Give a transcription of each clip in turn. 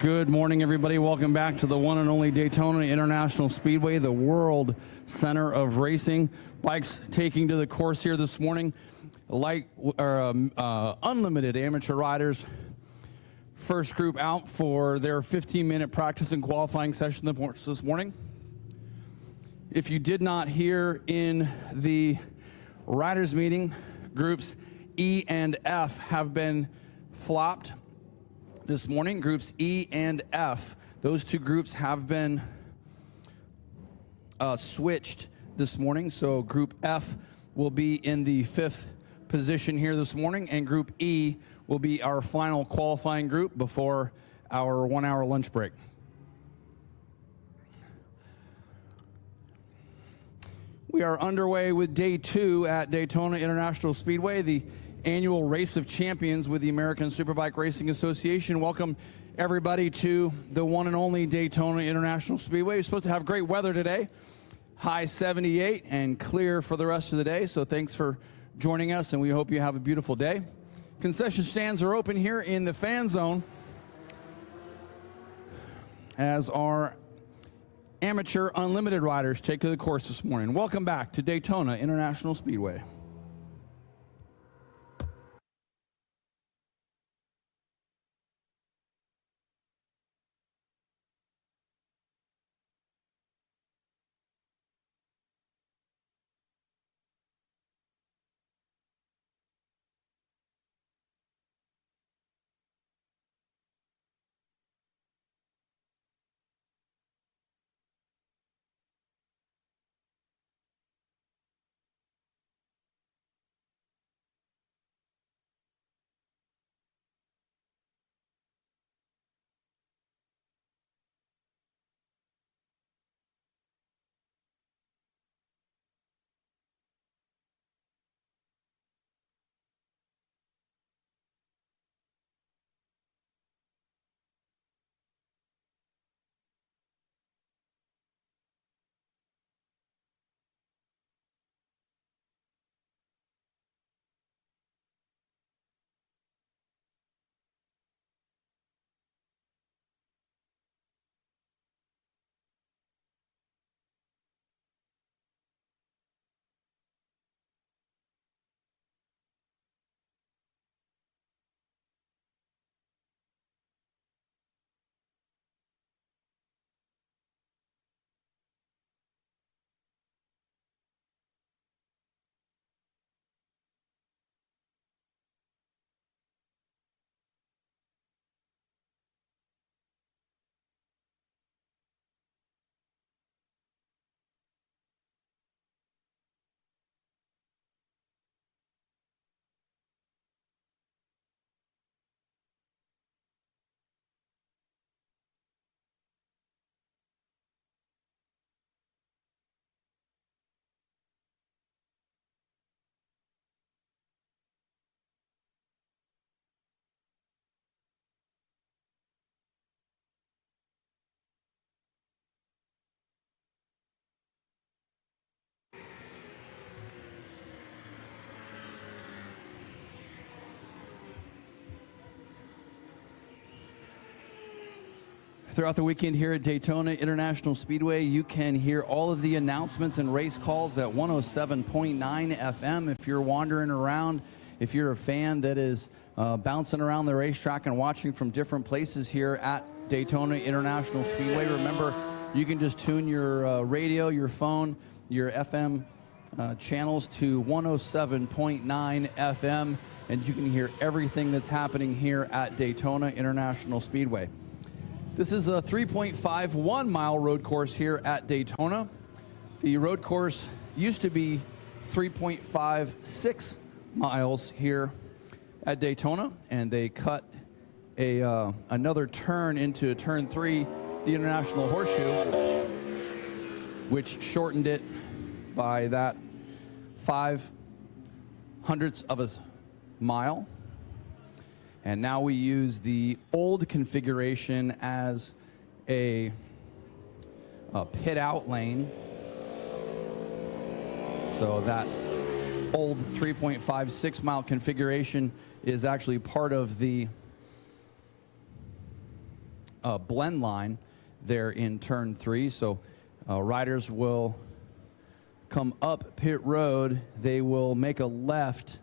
Good morning, everybody. Welcome back to the one and only Daytona International Speedway, the world center of racing. Bikes taking to the course here this morning. Unlimited amateur riders. First group out for their 15-minute practice and qualifying session this morning. If you did not hear in the riders meeting, groups E and F have been flopped this morning. Groups E and F, those two groups have been switched this morning. So Group F will be in the 5th position here this morning, and Group E will be our final qualifying group before our 1-hour lunch break. We are underway with day 2 at Daytona International Speedway, the annual Race of Champions with the American Superbike Racing Association. Welcome everybody to the one and only Daytona International Speedway. We're supposed to have great weather today, high 78 and clear for the rest of the day. So thanks for joining us, and we hope you have a beautiful day. Concession stands are open here in the fan zone, as our amateur unlimited riders take to the course this morning. Welcome back to Daytona International Speedway. Throughout the weekend here at Daytona International Speedway, you can hear all of the announcements and race calls at 107.9 FM. If you're wandering around, if you're a fan that is bouncing around the racetrack and watching from different places here at Daytona International Speedway, remember, you can just tune your radio, your phone, your FM channels to 107.9 FM, and you can hear everything that's happening here at Daytona International Speedway. This is a 3.51 mile road course here at Daytona. The road course used to be 3.56 miles here at Daytona, and they cut another turn into turn 3, the International Horseshoe, which shortened it by that 0.05 of a mile. And now we use the old configuration as a pit out lane. So that old 3.56 mile configuration is actually part of the blend line there in turn 3. So riders will come up pit road. They will make a left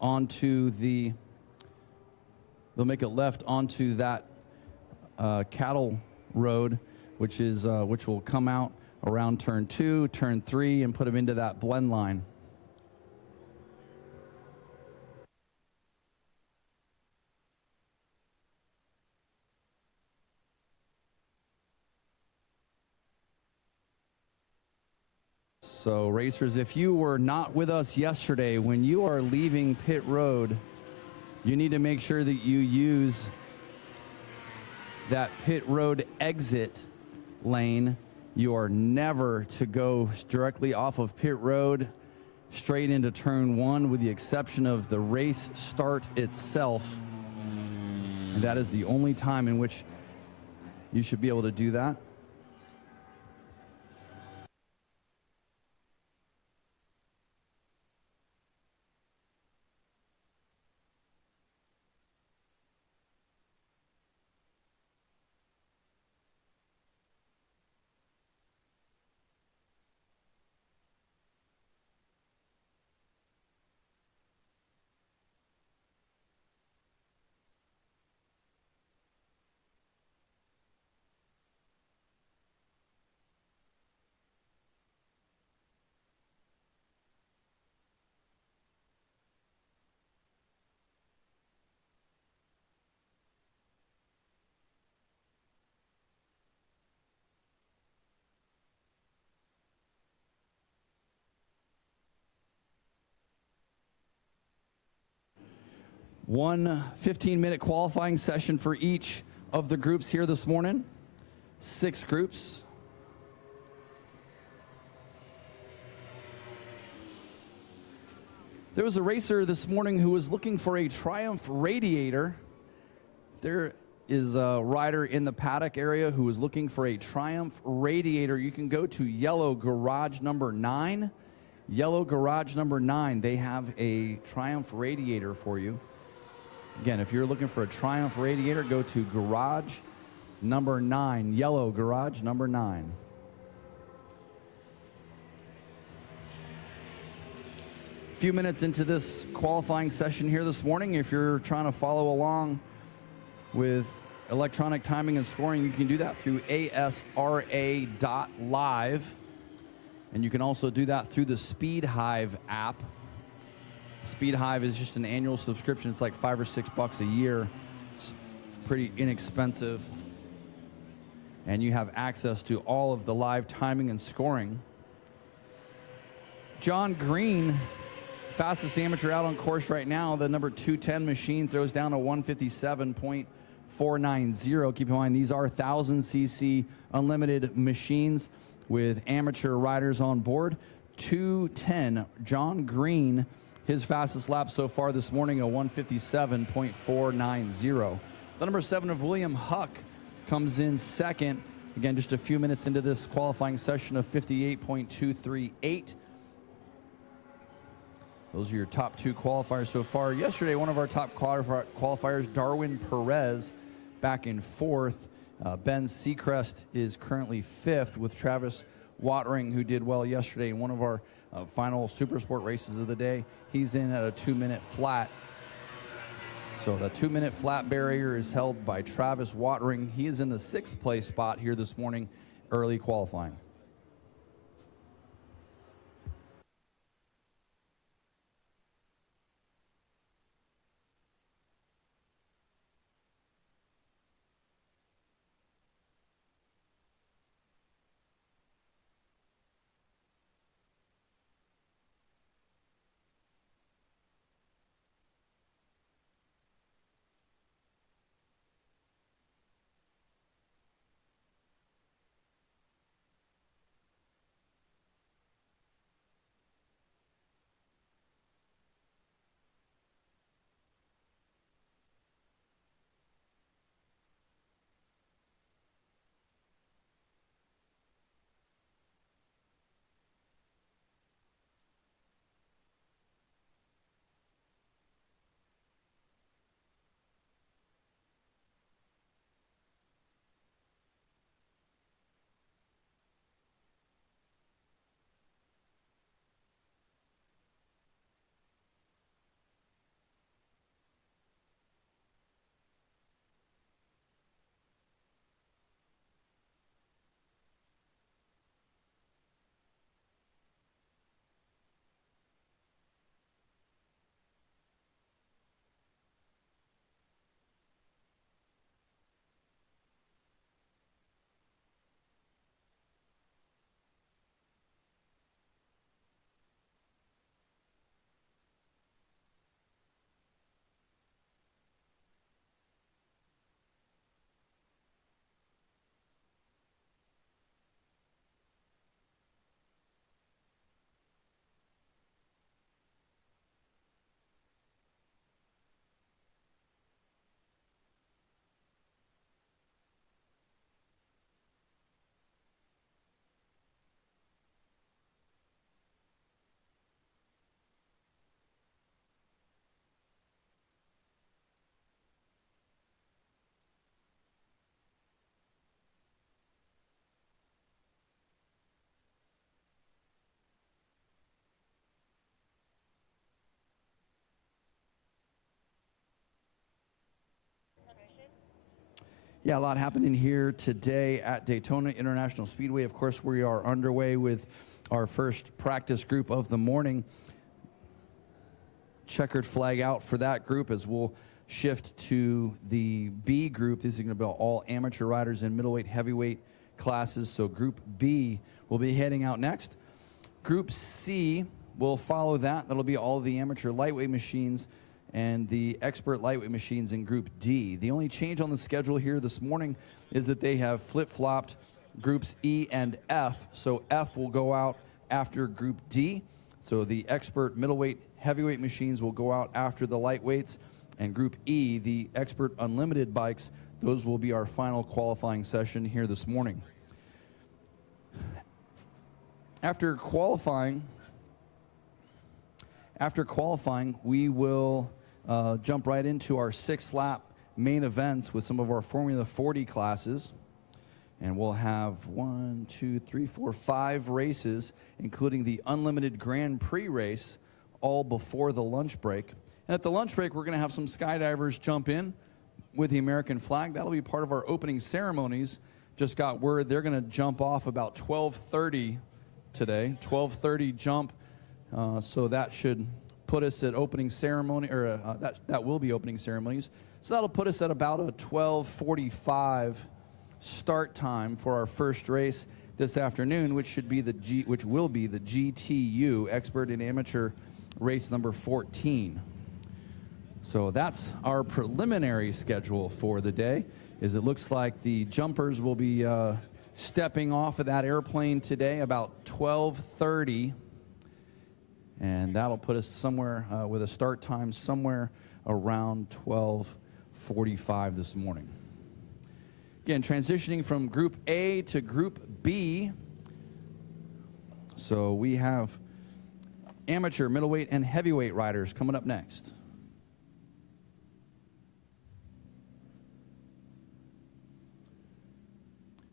onto the. They'll make a left onto that cattle road, which will come out around turn 2, turn 3, and put them into that blend line. So racers, if you were not with us yesterday, when you are leaving pit road, you need to make sure that you use that pit road exit lane. You are never to go directly off of pit road straight into turn 1, with the exception of the race start itself. And that is the only time in which you should be able to do that. One 15-minute qualifying session for each of the groups here this morning. 6 groups. There was a racer this morning who was looking for a Triumph radiator. There is a rider in the paddock area who is looking for a Triumph radiator. You can go to yellow garage number 9. Yellow garage number 9. They have a Triumph radiator for you. Again, if you're looking for a Triumph radiator, go to garage number 9, yellow garage number 9. A few minutes into this qualifying session here this morning, if you're trying to follow along with electronic timing and scoring, you can do that through ASRA.live. And you can also do that through the Speed Hive app. Speed Hive is just an annual subscription. It's like $5 or $6 a year. It's pretty inexpensive. And you have access to all of the live timing and scoring. John Green, fastest amateur out on course right now. The number 210 machine throws down a 157.490. Keep in mind, these are 1,000cc unlimited machines with amateur riders on board. 210, John Green. His fastest lap so far this morning, a 157.490. The number 7 of William Huck comes in second. Again, just a few minutes into this qualifying session of 58.238. Those are your top 2 qualifiers so far. Yesterday, one of our top qualifiers, Darwin Perez, back in 4th. Ben Seacrest is currently 5th, with Travis Watering, who did well yesterday in one of our final Supersport races of the day. He's in at a 2-minute flat. So the 2-minute flat barrier is held by Travis Watering. He is in the 6th place spot here this morning, early qualifying. Yeah, a lot happening here today at Daytona International Speedway. Of course, we are underway with our first practice group of the morning. Checkered flag out for that group as we'll shift to the B group. This is going to be all amateur riders in middleweight, heavyweight classes. So Group B will be heading out next. Group C will follow that. That'll be all the amateur lightweight machines and the expert lightweight machines in Group D. The only change on the schedule here this morning is that they have flip-flopped Groups E and F. So F will go out after Group D. So the expert middleweight heavyweight machines will go out after the lightweights. And Group E, the expert unlimited bikes, those will be our final qualifying session here this morning. After qualifying, we will jump right into our 6-lap main events with some of our Formula 40 classes. And we'll have 5 races, including the Unlimited Grand Prix race, all before the lunch break. And at the lunch break, we're going to have some skydivers jump in with the American flag. That'll be part of our opening ceremonies. Just got word they're going to jump off about 12:30 today. 12:30 jump. So that should put us at opening ceremony, or that will be opening ceremonies. So that'll put us at about a 12:45 start time for our first race this afternoon, which will be the GTU Expert and Amateur race number 14. So that's our preliminary schedule for the day. It looks like the jumpers will be stepping off of that airplane today about 12:30. And that'll put us somewhere with a start time somewhere around 12:45 this morning. Again, transitioning from Group A to Group B. So we have amateur, middleweight, and heavyweight riders coming up next.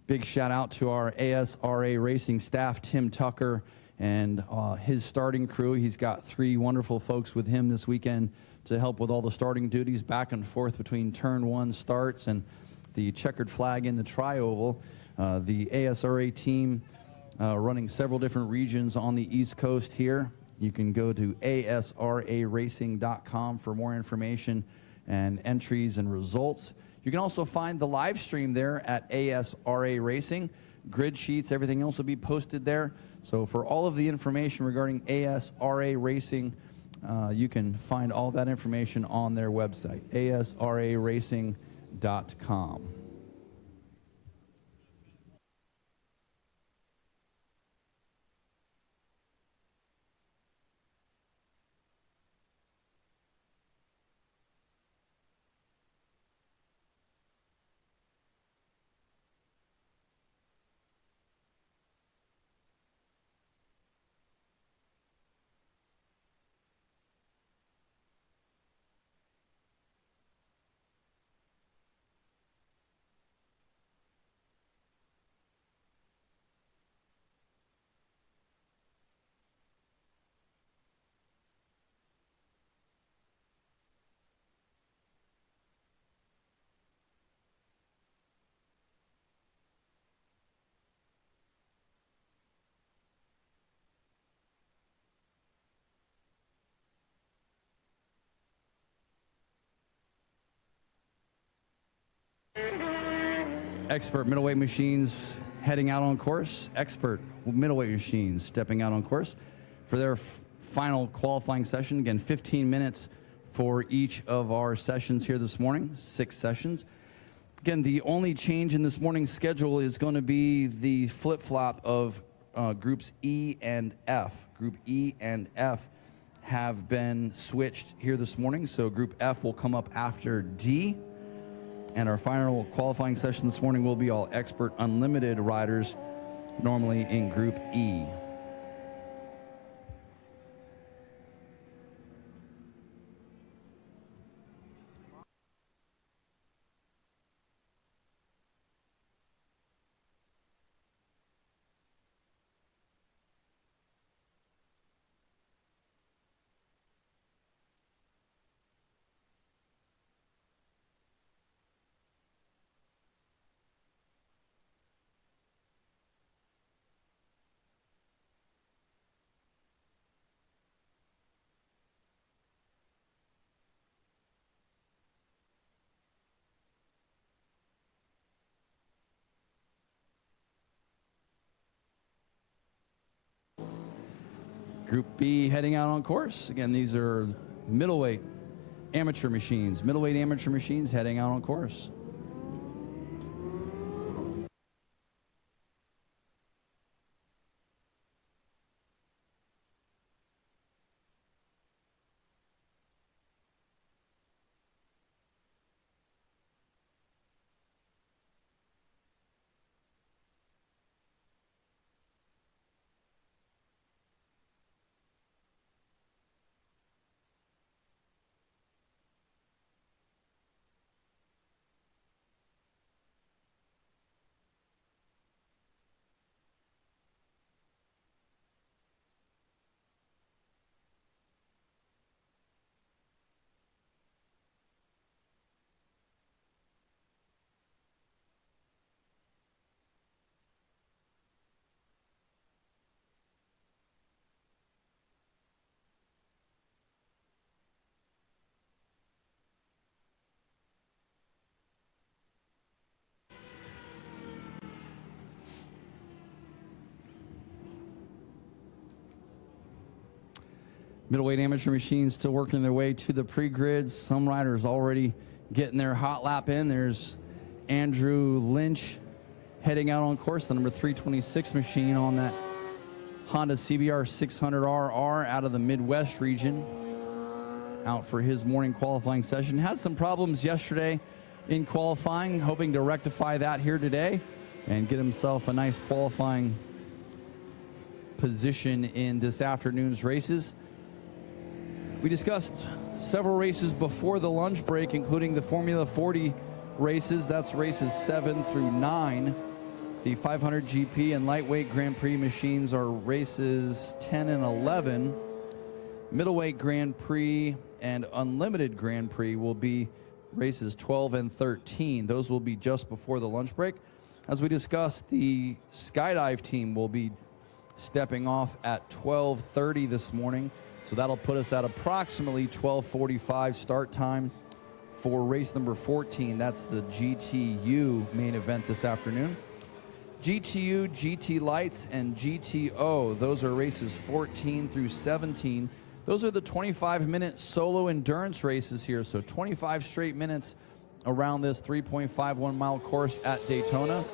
Big shout out to our ASRA racing staff, Tim Tucker, and his starting crew. He's got 3 wonderful folks with him this weekend to help with all the starting duties back and forth between turn 1 starts and the checkered flag in the tri-oval. The ASRA team running several different regions on the East Coast here. You can go to asraracing.com for more information and entries and results. You can also find the live stream there at ASRA Racing. Grid sheets, everything else will be posted there. So for all of the information regarding ASRA Racing, you can find all that information on their website, asraracing.com. Expert middleweight machines heading out on course. Expert middleweight machines stepping out on course for their final qualifying session. Again, 15 minutes for each of our sessions here this morning, 6 sessions. Again, the only change in this morning's schedule is going to be the flip-flop of Groups E and F. Group E and F have been switched here this morning, so Group F will come up after D. And our final qualifying session this morning will be all expert unlimited riders, normally in Group E. Group B heading out on course. Again, these are middleweight amateur machines. Middleweight amateur machines heading out on course. Middleweight amateur machines still working their way to the pre-grids. Some riders already getting their hot lap in. There's Andrew Lynch heading out on course, the number 326 machine on that Honda CBR 600RR out of the Midwest region, out for his morning qualifying session. Had some problems yesterday in qualifying, hoping to rectify that here today and get himself a nice qualifying position in this afternoon's races. We discussed several races before the lunch break, including the Formula 40 races. That's races 7 through 9. The 500 GP and lightweight Grand Prix machines are races 10 and 11. Middleweight Grand Prix and Unlimited Grand Prix will be races 12 and 13. Those will be just before the lunch break. As we discussed, the skydive team will be stepping off at 12:30 this morning. So that'll put us at approximately 12:45 start time for race number 14. That's the GTU main event this afternoon. GTU, GT Lights, and GTO, those are races 14 through 17. Those are the 25-minute solo endurance races here. So 25 straight minutes around this 3.51-mile course at Daytona.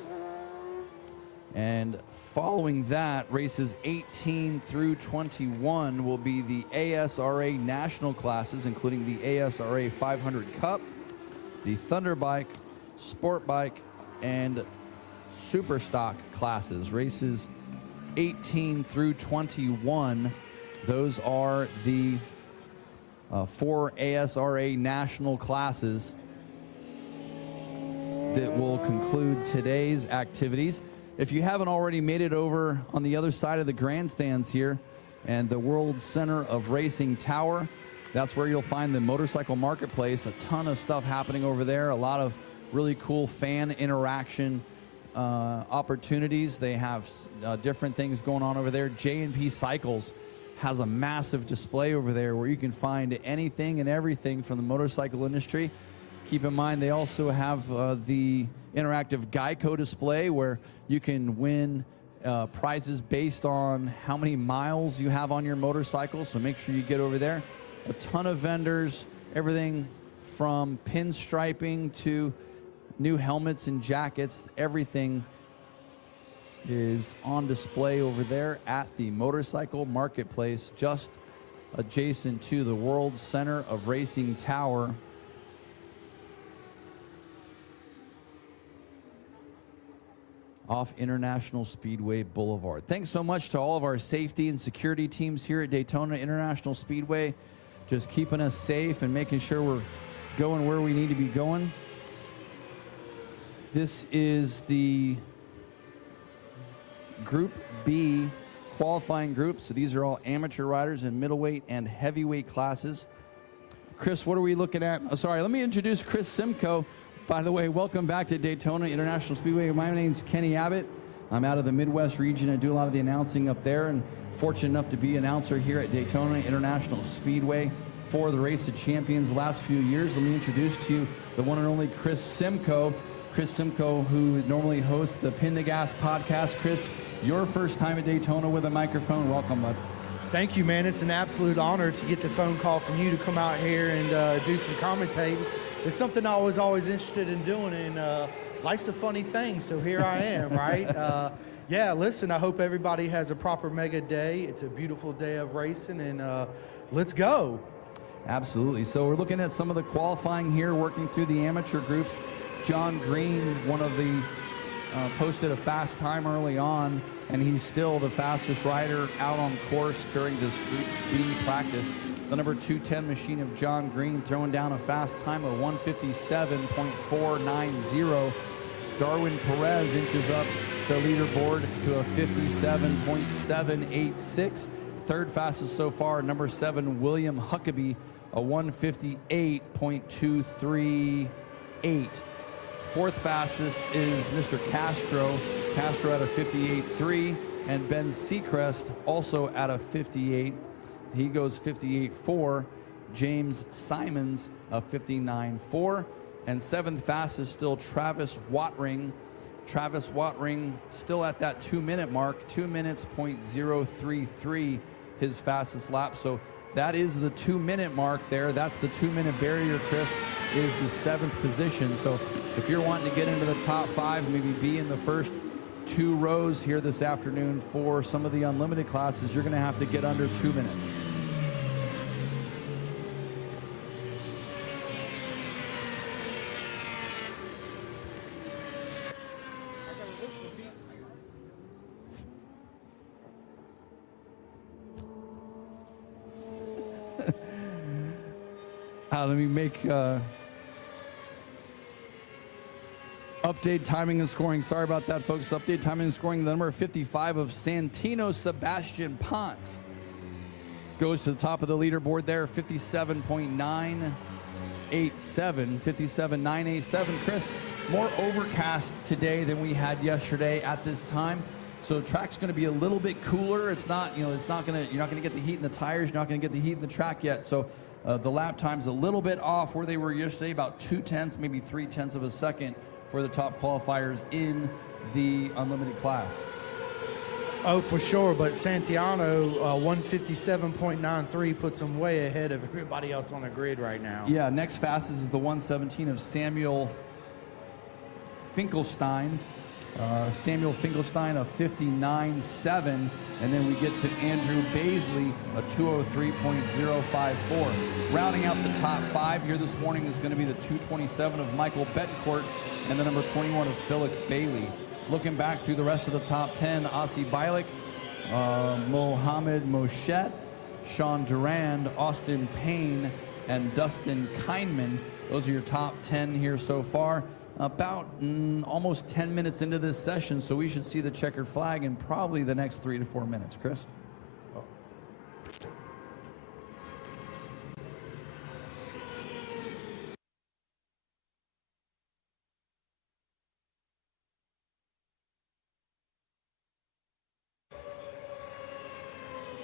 And following that, races 18 through 21 will be the ASRA national classes, including the ASRA 500 Cup, the Thunder Bike, Sport Bike, and Super Stock classes. Races 18 through 21, those are the 4 ASRA national classes that will conclude today's activities. If you haven't already made it over on the other side of the grandstands here and the World Center of Racing Tower, that's where you'll find the motorcycle marketplace. A ton of stuff happening over there, a lot of really cool fan interaction opportunities. They have different things going on over there. J&P Cycles has a massive display over there where you can find anything and everything from the motorcycle industry. Keep in mind, they also have the interactive Geico display where you can win prizes based on how many miles you have on your motorcycle. So make sure you get over there. A ton of vendors, everything from pinstriping to new helmets and jackets. Everything is on display over there at the motorcycle marketplace, just adjacent to the World Center of Racing Tower. Off International Speedway Boulevard. Thanks so much to all of our safety and security teams here at Daytona International Speedway, just keeping us safe and making sure we're going where we need to be going. This is the Group B qualifying group. So these are all amateur riders in middleweight and heavyweight classes. Chris, what are we looking at? Oh, sorry, let me introduce Chris Simcoe. By the way, welcome back to Daytona International Speedway. My name's Kenny Abbott. I'm out of the Midwest region. I do a lot of the announcing up there, and fortunate enough to be announcer here at Daytona International Speedway for the Race of Champions the last few years. Let me introduce to you the one and only Chris Simcoe. Chris Simcoe, who normally hosts the Pin the Gas podcast. Chris, your first time at Daytona with a microphone. Welcome, bud. Thank you, man. It's an absolute honor to get the phone call from you to come out here and do some commentating. It's something I was always interested in doing, and life's a funny thing, so here I am, right? Yeah, listen, I hope everybody has a proper mega day. It's a beautiful day of racing, and let's go. Absolutely. So we're looking at some of the qualifying here, working through the amateur groups. John Green, one of the posted a fast time early on, and he's still the fastest rider out on course during this Group B practice. The number 210 machine of John Green throwing down a fast time of 157.490. Darwin Perez inches up the leaderboard to a 57.786. Third fastest so far, number 7 William Huckabee, a 158.238. Fourth fastest is Mr. Castro at a 58.3, and Ben Seacrest also at a 58. He goes 58.4. James Simons a 59.4, and seventh fastest still Travis Watring. Travis Watring still at that 2-minute mark, 2 minutes .033, his fastest lap. So that is the 2-minute mark there. That's the 2-minute barrier, Chris, is the 7th position. So if you're wanting to get into the top 5, maybe be in the first 2 rows here this afternoon for some of the unlimited classes, you're going to have to get under 2 minutes. Let me make update timing and scoring. Sorry about that, folks. Update timing and scoring. The number 55 of Santino Sebastian Ponce goes to the top of the leaderboard there, 57.987, 57.987. Chris, more overcast today than we had yesterday at this time. So the track's going to be a little bit cooler. It's not, you're not going to get the heat in the tires. You're not going to get the heat in the track yet. So the lap time's a little bit off where they were yesterday, about 0.2, maybe 0.3 of a second for the top qualifiers in the unlimited class. Oh, for sure, but Santiano 157.93 puts him way ahead of everybody else on the grid right now. Yeah, next fastest is the 117 of Samuel Finkelstein. Samuel Finkelstein a 59.7, and then we get to Andrew Baisley a 203.054. Rounding out the top 5 here this morning is going to be the 227 of Michael Betancourt and the number 21 of Philip Bailey. Looking back through the rest of the top 10, Asi Bialik, Mohamed Moshet, Sean Durand, Austin Payne, and Dustin Kindman. Those are your top 10 here so far. About almost 10 minutes into this session, so we should see the checkered flag in probably the next 3 to 4 minutes. Chris?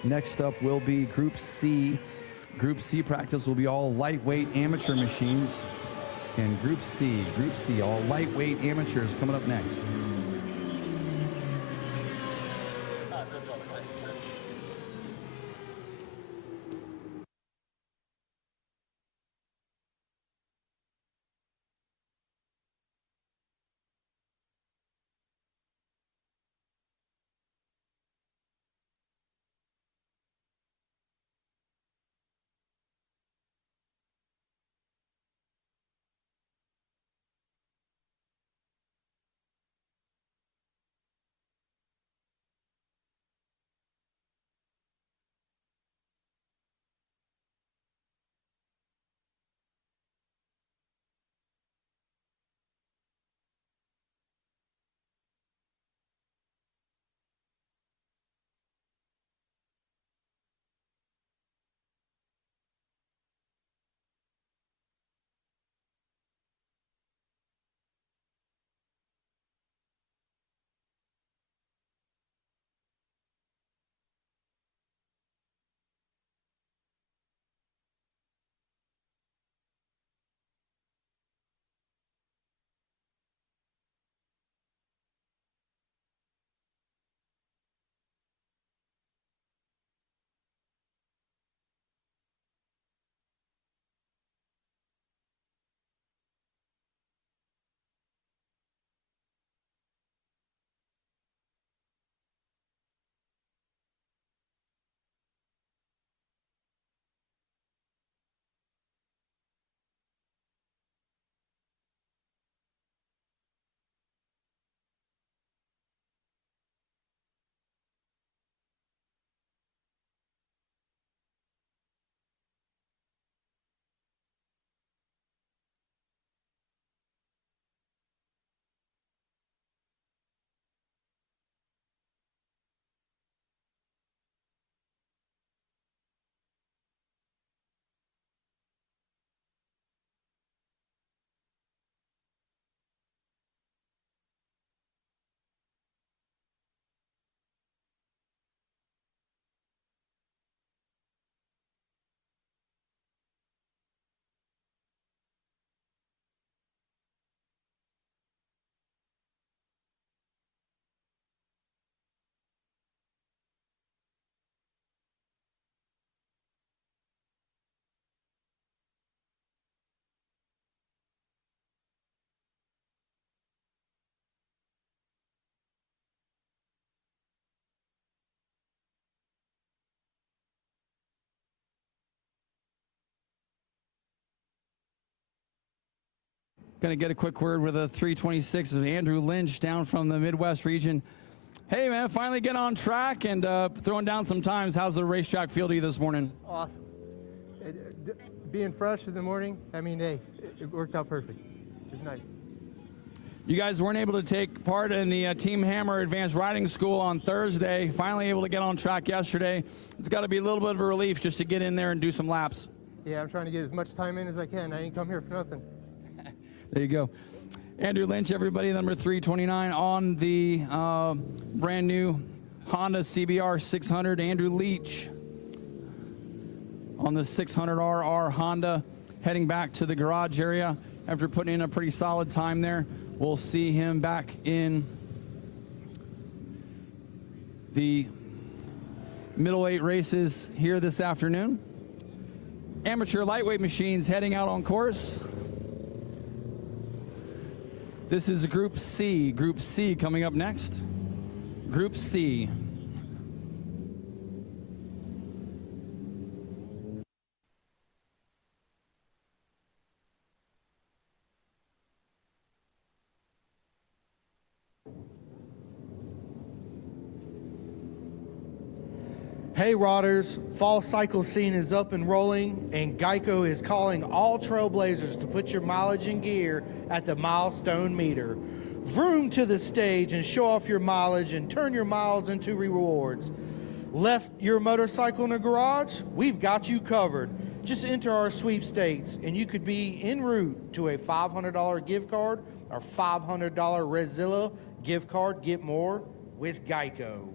Next up will be Group C. Group C practice will be all lightweight amateur machines. And Group C, all lightweight amateurs coming up next. Going to get a quick word with a 326 of Andrew Lynch down from the Midwest region. Hey, man, finally get on track and throwing down some times. How's the racetrack feel to you this morning? Awesome. Being fresh in the morning, I mean, hey, it worked out perfect. It's nice. You guys weren't able to take part in the Team Hammer Advanced Riding School on Thursday. Finally able to get on track yesterday. It's got to be a little bit of a relief just to get in there and do some laps. Yeah, I'm trying to get as much time in as I can. I didn't come here for nothing. There you go. Andrew Lynch, everybody, number 329 on the brand new Honda CBR 600. Andrew Leach on the 600RR Honda, heading back to the garage area after putting in a pretty solid time there. We'll see him back in the middleweight races here this afternoon. Amateur lightweight machines heading out on course. This is Group C. Group C coming up next. Group C. Hey Rodders, fall cycle scene is up and rolling, and Geico is calling all trailblazers to put your mileage in gear at the milestone meter. Vroom to the stage and show off your mileage and turn your miles into rewards. Left your motorcycle in the garage? We've got you covered. Just enter our sweepstakes and you could be en route to a $500 gift card or $500 Rezilla gift card. Get more with Geico.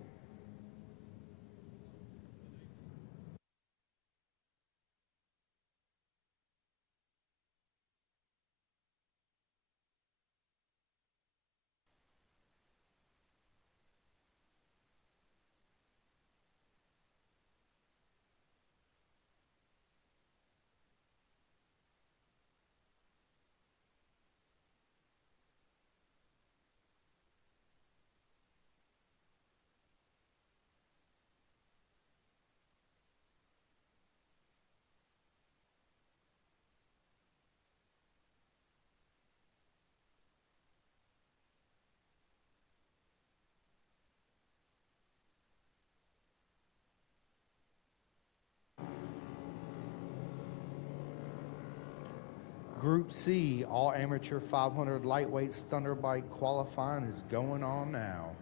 Group C, all amateur 500 lightweights Thunderbike qualifying is going on now.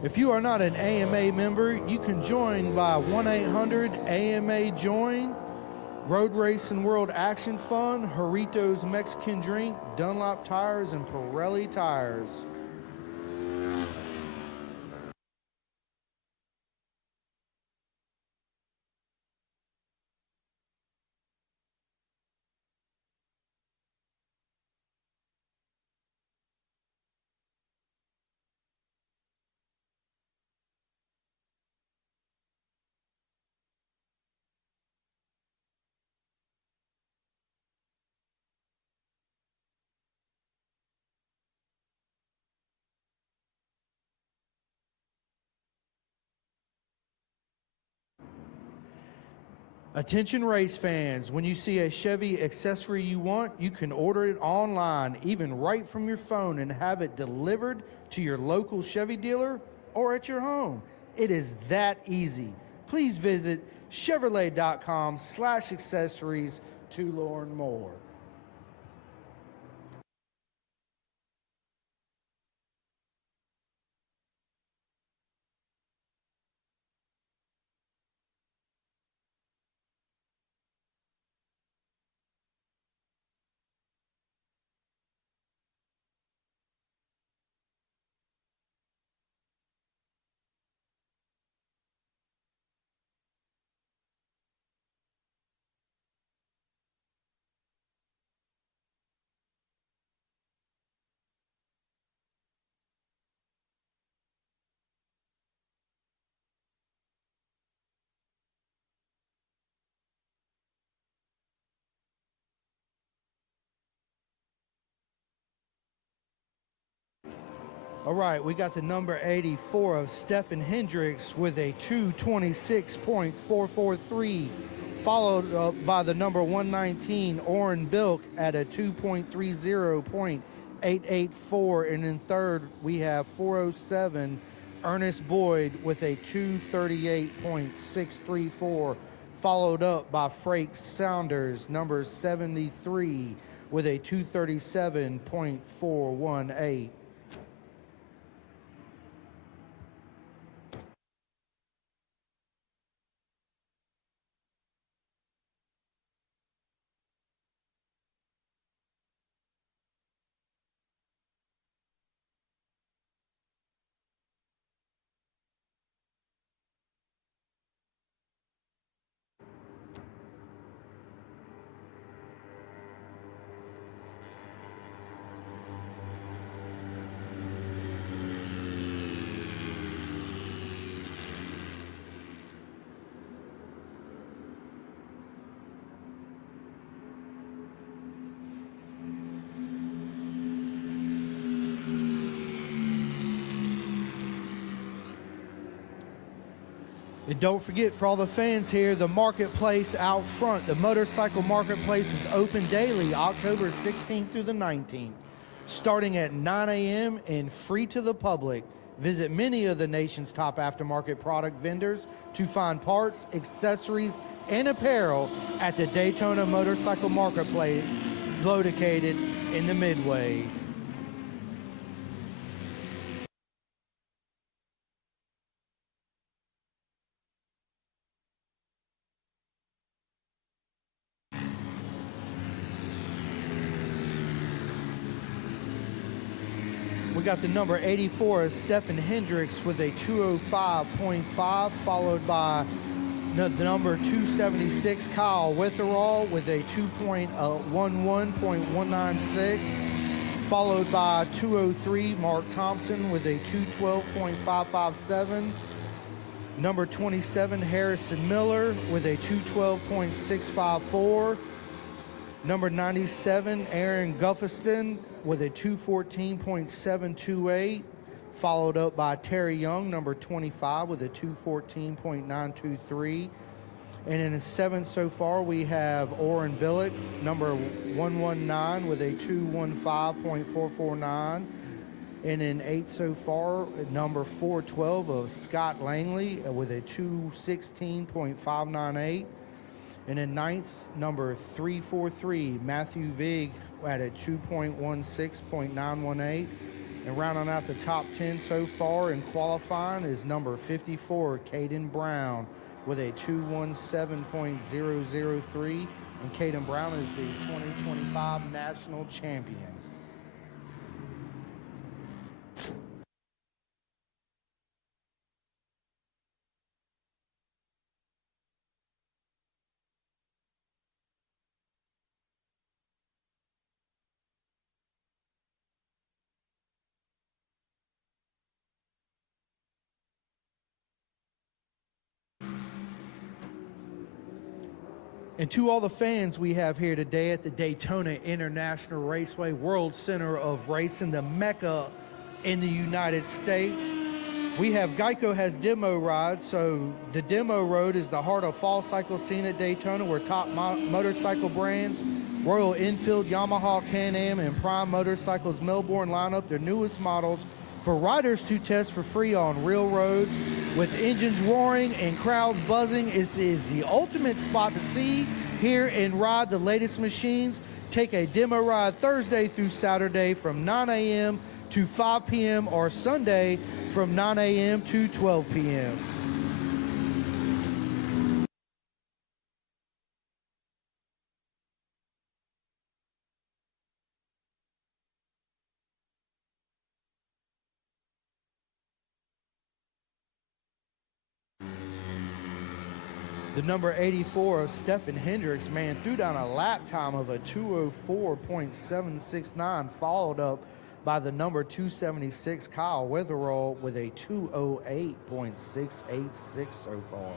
If you are not an AMA member, you can join by 1-800-AMA-JOIN, Road Racing World Action Fund, Jarritos Mexican Drink, Dunlop Tires, and Pirelli Tires. Attention race fans, when you see a Chevy accessory you want, you can order it online, even right from your phone, and have it delivered to your local Chevy dealer or at your home. It is that easy. Please visit Chevrolet.com/accessories to learn more. All right, we got the number 84 of Stefan Hendricks with a 226.443, followed up by the number 119, Oren Bilk, at a 2.30.884. And in third, we have 407, Ernest Boyd with a 238.634, followed up by Frakes Saunders, number 73, with a 237.418. And don't forget, for all the fans here, the marketplace out front, the motorcycle marketplace is open daily, October 16th through the 19th, starting at 9 a.m. and free to the public. Visit many of the nation's top aftermarket product vendors to find parts, accessories, and apparel at the Daytona Motorcycle Marketplace, located in the Midway. We got the number 84 is Stefan Hendricks with a 205.5, followed by the number 276, Kyle Witherall, with a 2.11.196, followed by 203, Mark Thompson, with a 212.557. Number 27, Harrison Miller, with a 212.654. Number 97, Aaron Guffiston, with a 214.728, followed up by Terry Young, number 25, with a 214.923. And in the seventh so far, we have Oren Billick, number 119, with a 215.449. And in eighth so far, number 412 of Scott Langley, with a 216.598. And in ninth, number 343, Matthew Vig, at a 2.16.918. And rounding out the top 10 so far in qualifying is number 54, Caden Brown, with a 217.003. And Caden Brown is the 2025 national champion. And to all the fans we have here today at the Daytona International Raceway, World Center of Racing, the Mecca in the United States, we have Geico has demo rides. So the demo road is the heart of fall cycle scene at Daytona, where top motorcycle brands, Royal Enfield, Yamaha, Can-Am, and Prime Motorcycles Melbourne line up their newest models for riders to test for free on real roads. With engines roaring and crowds buzzing, is the ultimate spot to see, hear, and ride the latest machines. Take a demo ride Thursday through Saturday from 9 a.m. to 5 p.m. or Sunday from 9 a.m. to 12 p.m. The number 84 of Stefan Hendricks, man, threw down a lap time of a 204.769, followed up by the number 276, Kyle Witherall, with a 208.686 so far.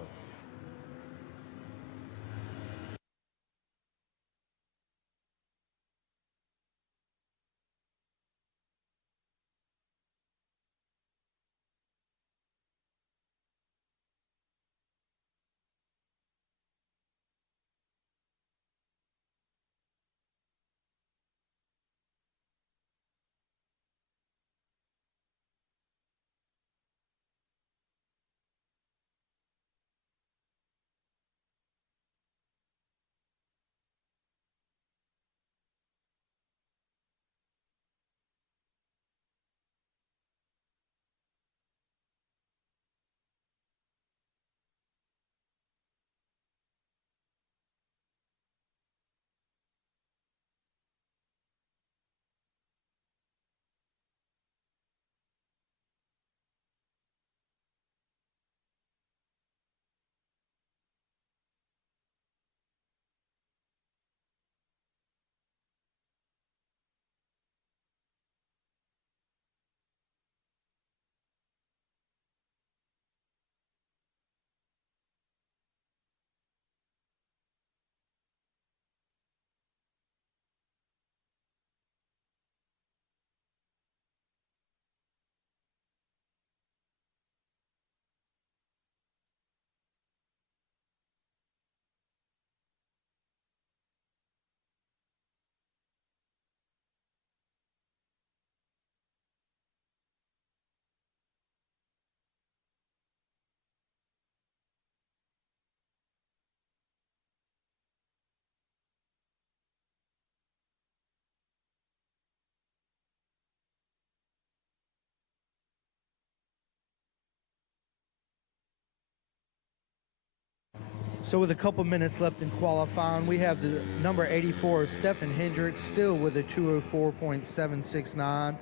So with a couple minutes left in qualifying, we have the number 84, Stefan Hendricks, still with a 204.769.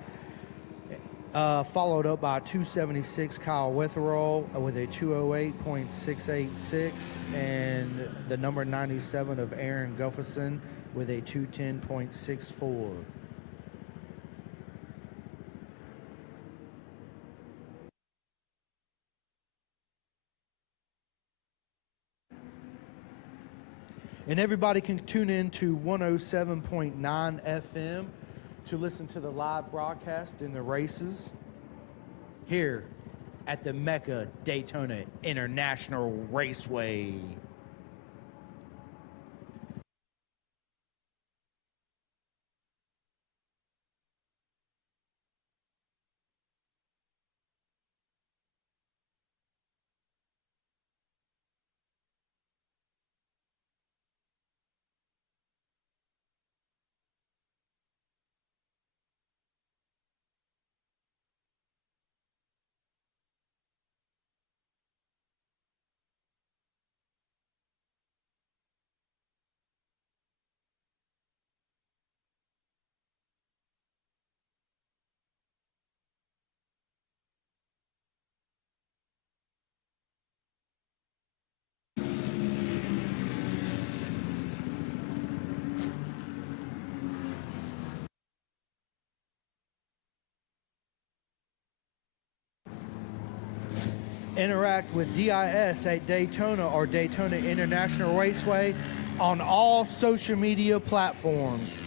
Followed up by 276 Kyle Wetherall with a 208.686, and the number 97 of Aaron Gufferson with a 210.64. And everybody can tune in to 107.9 FM to listen to the live broadcast in the races here at the Mecca Daytona International Raceway. Interact with DIS at Daytona or Daytona International Raceway on all social media platforms.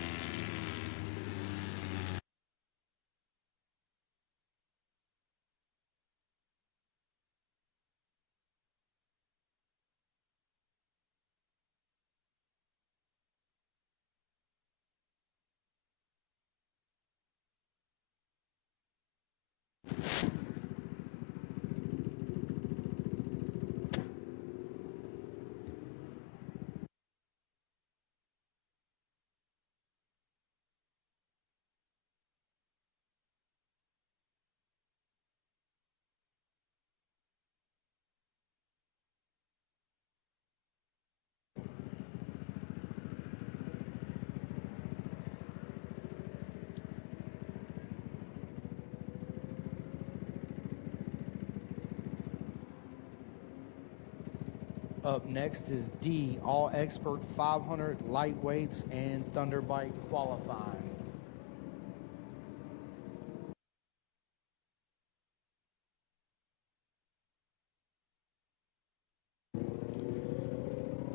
Up next is D, all expert 500 lightweights and Thunderbike qualifying.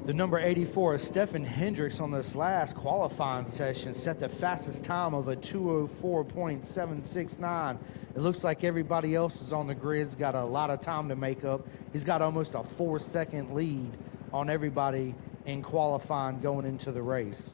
The number 84 is Stefan Hendricks on this last qualifying session set the fastest time of a 204.769. It looks like everybody else is on the grid's got a lot of time to make up. He's got almost a 4-second lead on everybody in qualifying going into the race.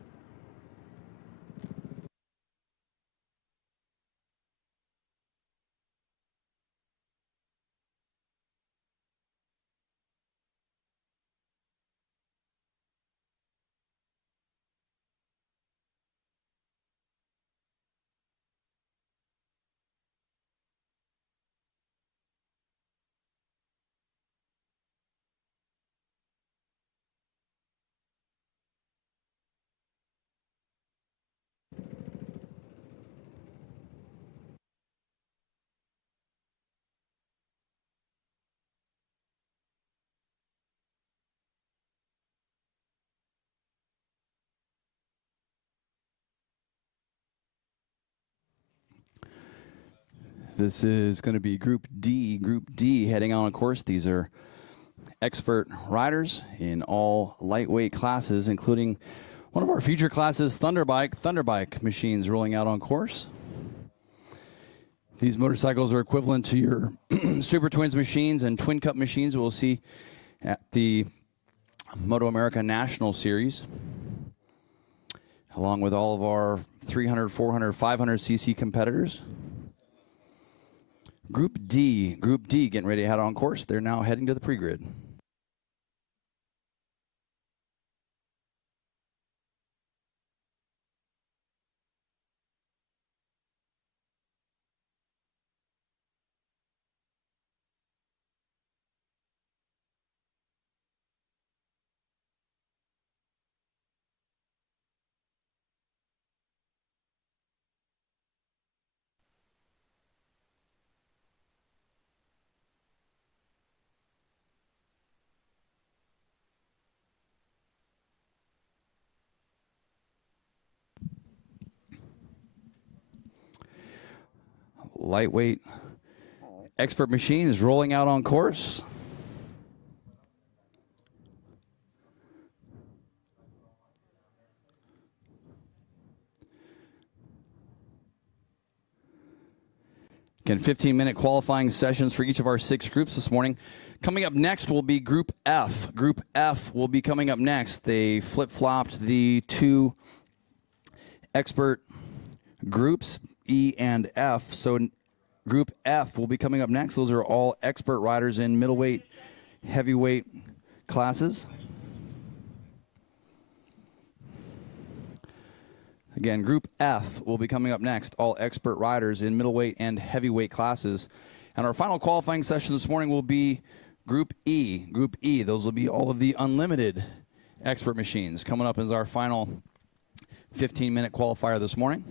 This is going to be Group D. Group D heading on course. These are expert riders in all lightweight classes, including one of our feature classes, Thunderbike machines rolling out on course. These motorcycles are equivalent to your Super Twins machines and Twin Cup machines we'll see at the Moto America National Series, along with all of our 300, 400, 500 cc competitors. Group D getting ready to head on course. They're now heading to the pre-grid. lightweight expert machines rolling out on course. Again, 15-minute qualifying sessions for each of our 6 groups this morning. Coming up next will be Group F. Group F will be coming up next. They flip-flopped the 2 expert groups, E and F. So Group F will be coming up next. Those are all expert riders in middleweight, heavyweight classes. Again, Group F will be coming up next, all expert riders in middleweight and heavyweight classes. And our final qualifying session this morning will be Group E. Group E, those will be all of the unlimited expert machines. Coming up is our final 15-minute qualifier this morning.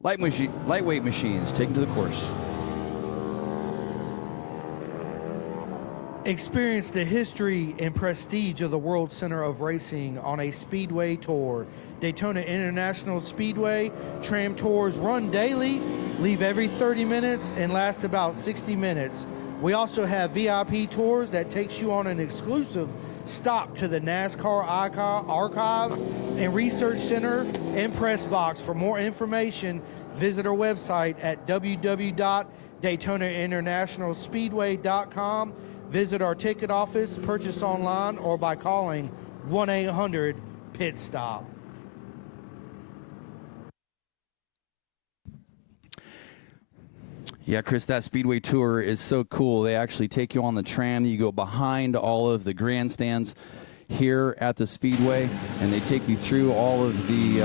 Lightweight machines taken to the course. Experience the history and prestige of the World Center of Racing on a Speedway tour. Daytona International Speedway tram tours run daily, leave every 30 minutes, and last about 60 minutes. We also have VIP tours that takes you on an exclusive stop to the NASCAR Archives and Research Center and Press Box. For more information, visit our website at www.DaytonaInternationalSpeedway.com. Visit our ticket office, purchase online, or by calling 1-800-PIT-STOP. Yeah, Chris, that Speedway tour is so cool. They actually take you on the tram. You go behind all of the grandstands here at the Speedway, and they take you through all of the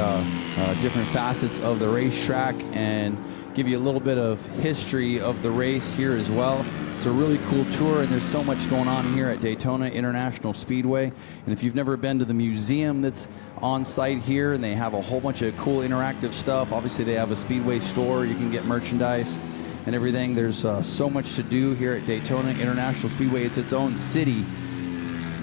different facets of the racetrack and give you a little bit of history of the race here as well. It's a really cool tour, and there's so much going on here at Daytona International Speedway. And if you've never been to the museum that's on site here, and they have a whole bunch of cool interactive stuff. Obviously, they have a Speedway store. You can get merchandise and everything. There's so much to do here at Daytona International Speedway. It's its own city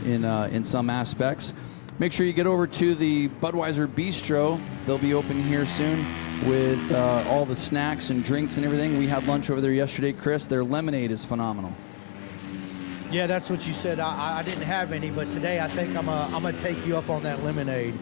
in some aspects. Make sure you get over to the Budweiser Bistro. They'll be open here soon with all the snacks and drinks and everything. We had lunch over there yesterday, Chris. Their lemonade is phenomenal. Yeah, that's what you said. I didn't have any, but today I think I'm gonna take you up on that lemonade.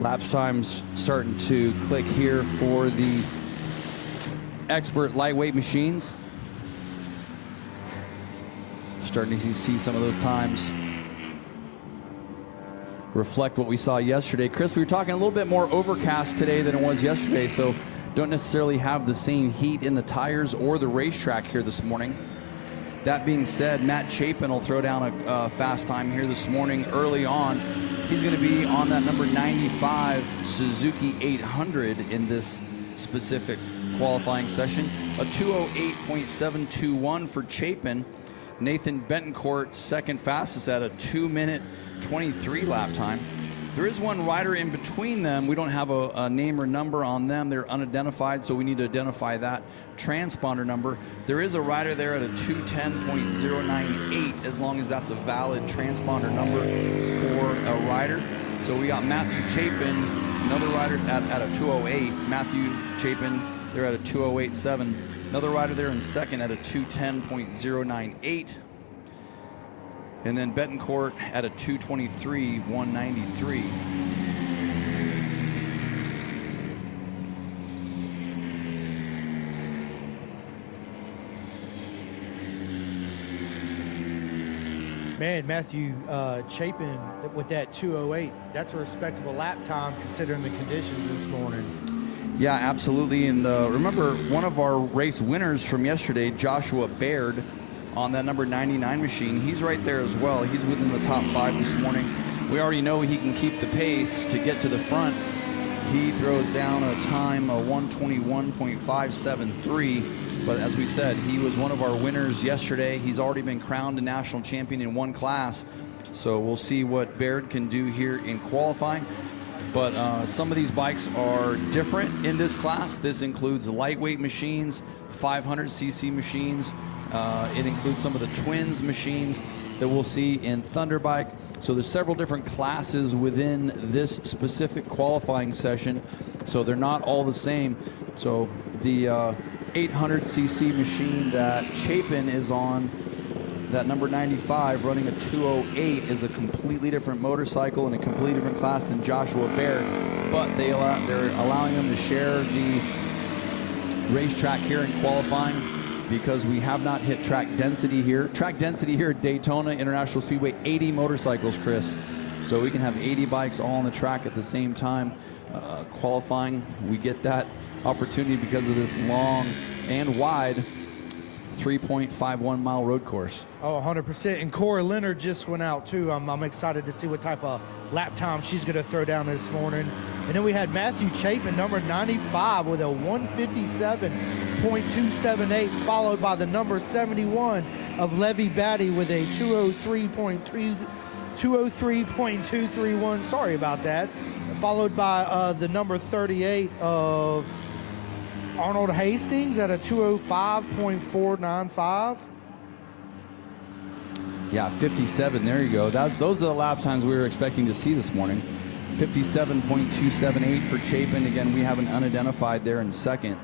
Lapse times starting to click here for the expert lightweight machines. Starting to see some of those times reflect what we saw yesterday. Chris, we were talking a little bit more overcast today than it was yesterday, so don't necessarily have the same heat in the tires or the racetrack here this morning. That being said, Matt Chapin will throw down a fast time here this morning early on. He's going to be on that number 95 Suzuki 800 in this specific qualifying session. A 2:08.721 for Chapin. Nathan Betancourt, second fastest at a 2-minute 23 lap time. There is one rider in between them. We don't have a name or number on them. They're unidentified, so we need to identify that transponder number. There is a rider there at a 2:10.098, as long as that's a valid transponder number for a rider. So we got Matthew Chapin, another rider at a 2:08. Matthew Chapin, they're at a 2:08.7. Another rider there in second at a 2:10.098. And then Betancourt at a 2:23.193. Man, Matthew Chapin with that 2:08, that's a respectable lap time considering the conditions this morning. Yeah, absolutely. And remember, one of our race winners from yesterday, Joshua Baird, on that number 99 machine. He's right there as well. He's within the top 5 this morning. We already know he can keep the pace to get to the front. He throws down a time of 121.573. But as we said, he was one of our winners yesterday. He's already been crowned a national champion in one class. So we'll see what Baird can do here in qualifying. But some of these bikes are different in this class. This includes lightweight machines, 500cc machines. It includes some of the twins machines that we'll see in Thunderbike. So there's several different classes within this specific qualifying session. So they're not all the same. So the 800cc machine that Chapin is on, that number 95 running a 208, is a completely different motorcycle and a completely different class than Joshua Baird. But they're allowing them to share the racetrack here in qualifying, because we have not hit track density here. Track density here at Daytona International Speedway, 80 motorcycles, Chris. So we can have 80 bikes all on the track at the same time. Qualifying, we get that opportunity because of this long and wide 3.51 mile road course. Oh, 100%. And Cora Leonard just went out too. I'm excited to see what type of lap time she's going to throw down this morning. And then we had Matthew Chapin, number 95, with a 157.278, followed by the number 71 of Levy Batty with a 203.231. Sorry about that. Followed by the number 38 of Arnold Hastings at a 205.495. Yeah, 57. There you go. Those are the lap times we were expecting to see this morning. 57.278 for Chapin. Again, we have an unidentified there in second.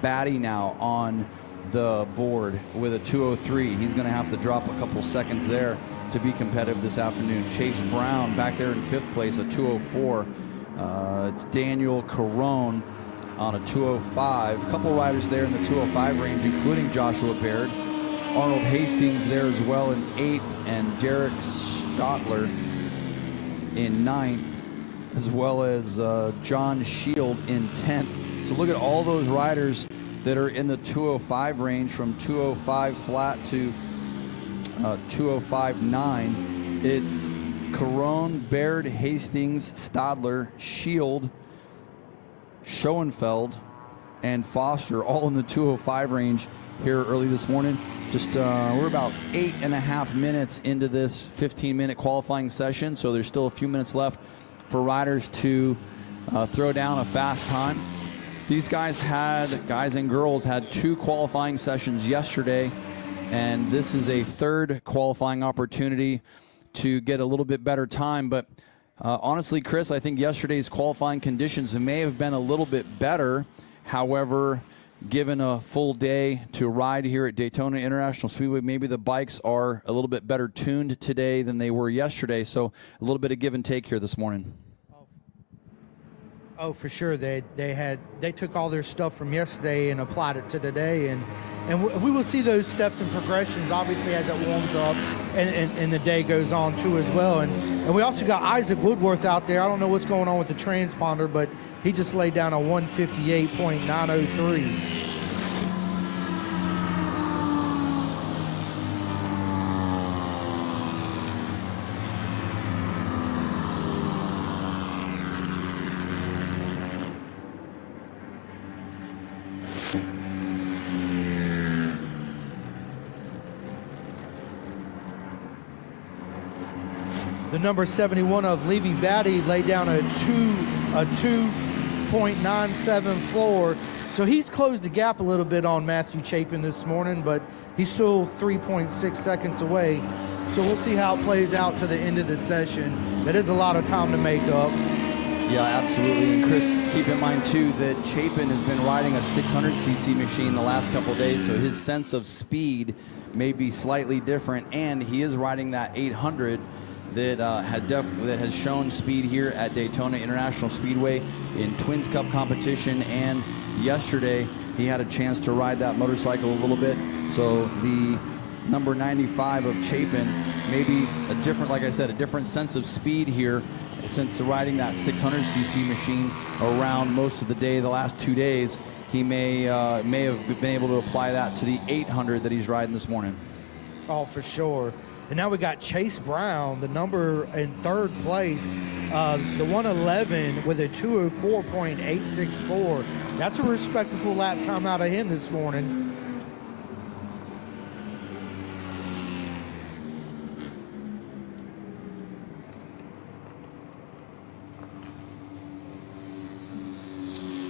Batty now on the board with a 203. He's going to have to drop a couple seconds there to be competitive this afternoon. Chase Brown back there in fifth place, a 204. It's Daniel Carone on a 205. A couple riders there in the 205 range, including Joshua Baird. Arnold Hastings there as well in 8th, and Derek Stotler in 9th, as well as John Shield in 10th. So look at all those riders that are in the 205 range, from 205 flat to 205.9. It's Carone, Baird, Hastings, Stadler, Shield, Schoenfeld, and Foster, all in the 205 range here early this morning. Just we're about 8.5 minutes into this 15-minute qualifying session, so there's still a few minutes left for riders to throw down a fast time. These guys and girls had 2 qualifying sessions yesterday, and this is a third qualifying opportunity to get a little bit better time. But honestly, Chris, I think yesterday's qualifying conditions may have been a little bit better. However, given a full day to ride here at Daytona International Speedway, maybe the bikes are a little bit better tuned today than they were yesterday. So a little bit of give and take here this morning. Oh, for sure. They took all their stuff from yesterday and applied it to today, and we will see those steps and progressions obviously as it warms up and the day goes on too as well. And we also got Isaac Woodworth out there. I don't know what's going on with the transponder, but he just laid down a 158.903. The number 71 of Levy Batty laid down a 2.97 floor. So he's closed the gap a little bit on Matthew Chapin this morning, but he's still 3.6 seconds away. So we'll see how it plays out to the end of the session. That is a lot of time to make up. Yeah, absolutely. And Chris, keep in mind too that Chapin has been riding a 600cc machine the last couple of days, so his sense of speed may be slightly different, and he is riding that 800 that has shown speed here at Daytona International Speedway in Twins Cup competition, and yesterday he had a chance to ride that motorcycle a little bit. So the number 95 of Chapin, maybe a different, like I said, a different sense of speed here, since riding that 600cc machine around most of the day the last 2 days. He may have been able to apply that to the 800 that he's riding this morning. call for sure. And now we got Chase Brown, the number in third place, the 111 with a 204.864. That's a respectable lap time out of him this morning.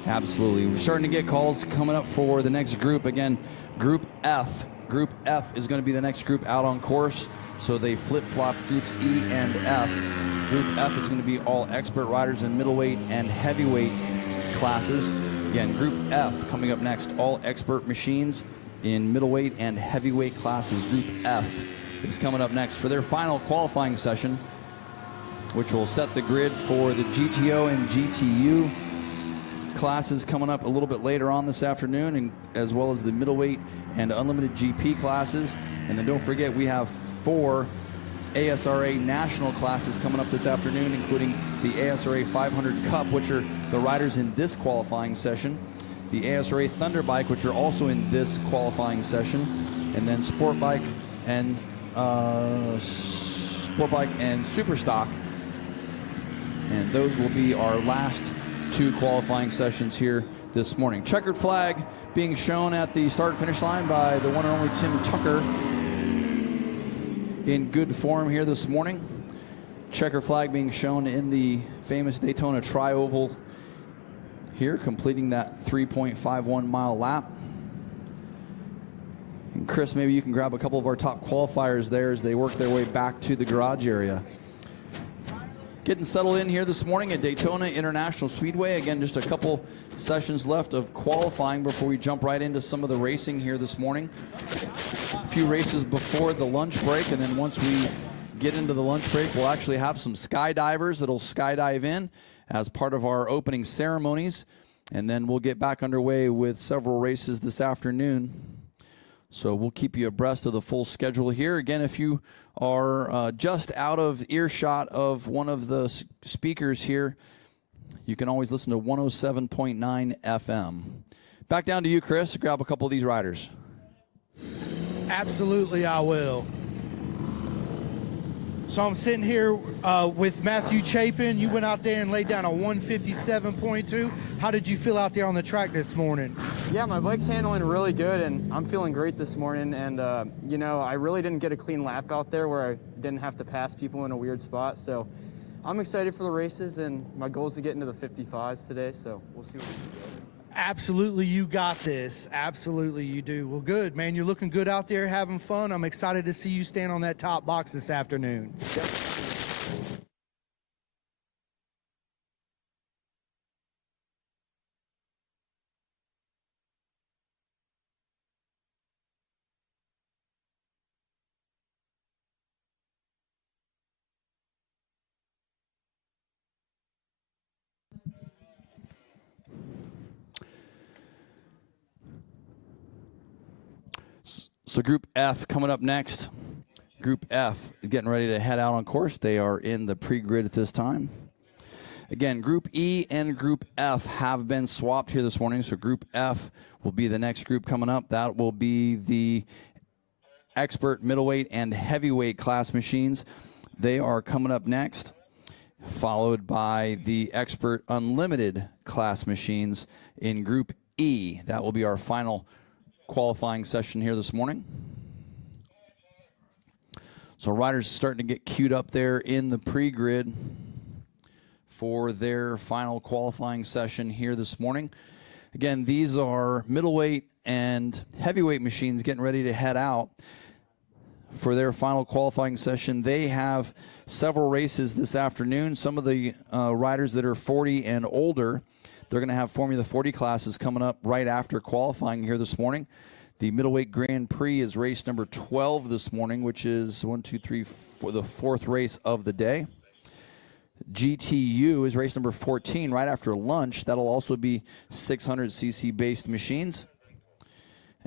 Absolutely. We're starting to get calls coming up for the next group. Again, Group F. Group F is going to be the next group out on course. So they flip-flop groups E and F. Group F is going to be all expert riders in middleweight and heavyweight classes. Again, Group F coming up next, all expert machines in middleweight and heavyweight classes. Group F is coming up next for their final qualifying session, which will set the grid for the GTO and GTU classes coming up a little bit later on this afternoon, and as well as the middleweight and unlimited GP classes. And then don't forget, we have 4 ASRA national classes coming up this afternoon, including the ASRA 500 Cup, which are the riders in this qualifying session, the ASRA Thunder Bike, which are also in this qualifying session, and then Sport Bike and Super Stock. And those will be our last 2 qualifying sessions here this morning. Checkered flag being shown at the start-finish line by the one and only Tim Tucker in good form here this morning. Checker flag being shown in the famous Daytona Tri-Oval here, completing that 3.51 mile lap. And Chris, maybe you can grab a couple of our top qualifiers there as they work their way back to the garage area. Getting settled in here this morning at Daytona International Speedway. Again, just a couple sessions left of qualifying before we jump right into some of the racing here this morning. A few races before the lunch break, and then once we get into the lunch break, we'll actually have some skydivers that'll skydive in as part of our opening ceremonies. And then we'll get back underway with several races this afternoon. So we'll keep you abreast of the full schedule here. Again, if you are just out of earshot of one of the speakers here, you can always listen to 107.9 FM. Back down to you, Chris. Grab a couple of these riders. Absolutely, I will. So I'm sitting here with Matthew Chapin. You went out there and laid down a 157.2. How did you feel out there on the track this morning? Yeah, my bike's handling really good, and I'm feeling great this morning. And, you know, I really didn't get a clean lap out there where I didn't have to pass people in a weird spot. So I'm excited for the races, and my goal is to get into the 55s today, so we'll see what we can do. Absolutely, you got this. Absolutely, you do. Well, good, man. You're looking good out there, having fun. I'm excited to see you stand on that top box this afternoon. Yep. So Group F coming up next. Group F getting ready to head out on course. They are in the pre-grid at this time. Again, Group E and Group F have been swapped here this morning. So Group F will be the next group coming up. That will be the expert middleweight and heavyweight class machines. They are coming up next, followed by the expert unlimited class machines in Group E. That will be our final qualifying session here this morning. So riders starting to get queued up there in the pre-grid for their final qualifying session here this morning. Again, these are middleweight and heavyweight machines getting ready to head out for their final qualifying session. They have several races this afternoon. Some of the riders that are 40 and older, they're going to have Formula 40 classes coming up right after qualifying here this morning. The middleweight Grand Prix is race number 12 this morning, which is the fourth race of the day. GTU is race number 14 right after lunch. That'll also be 600cc based machines.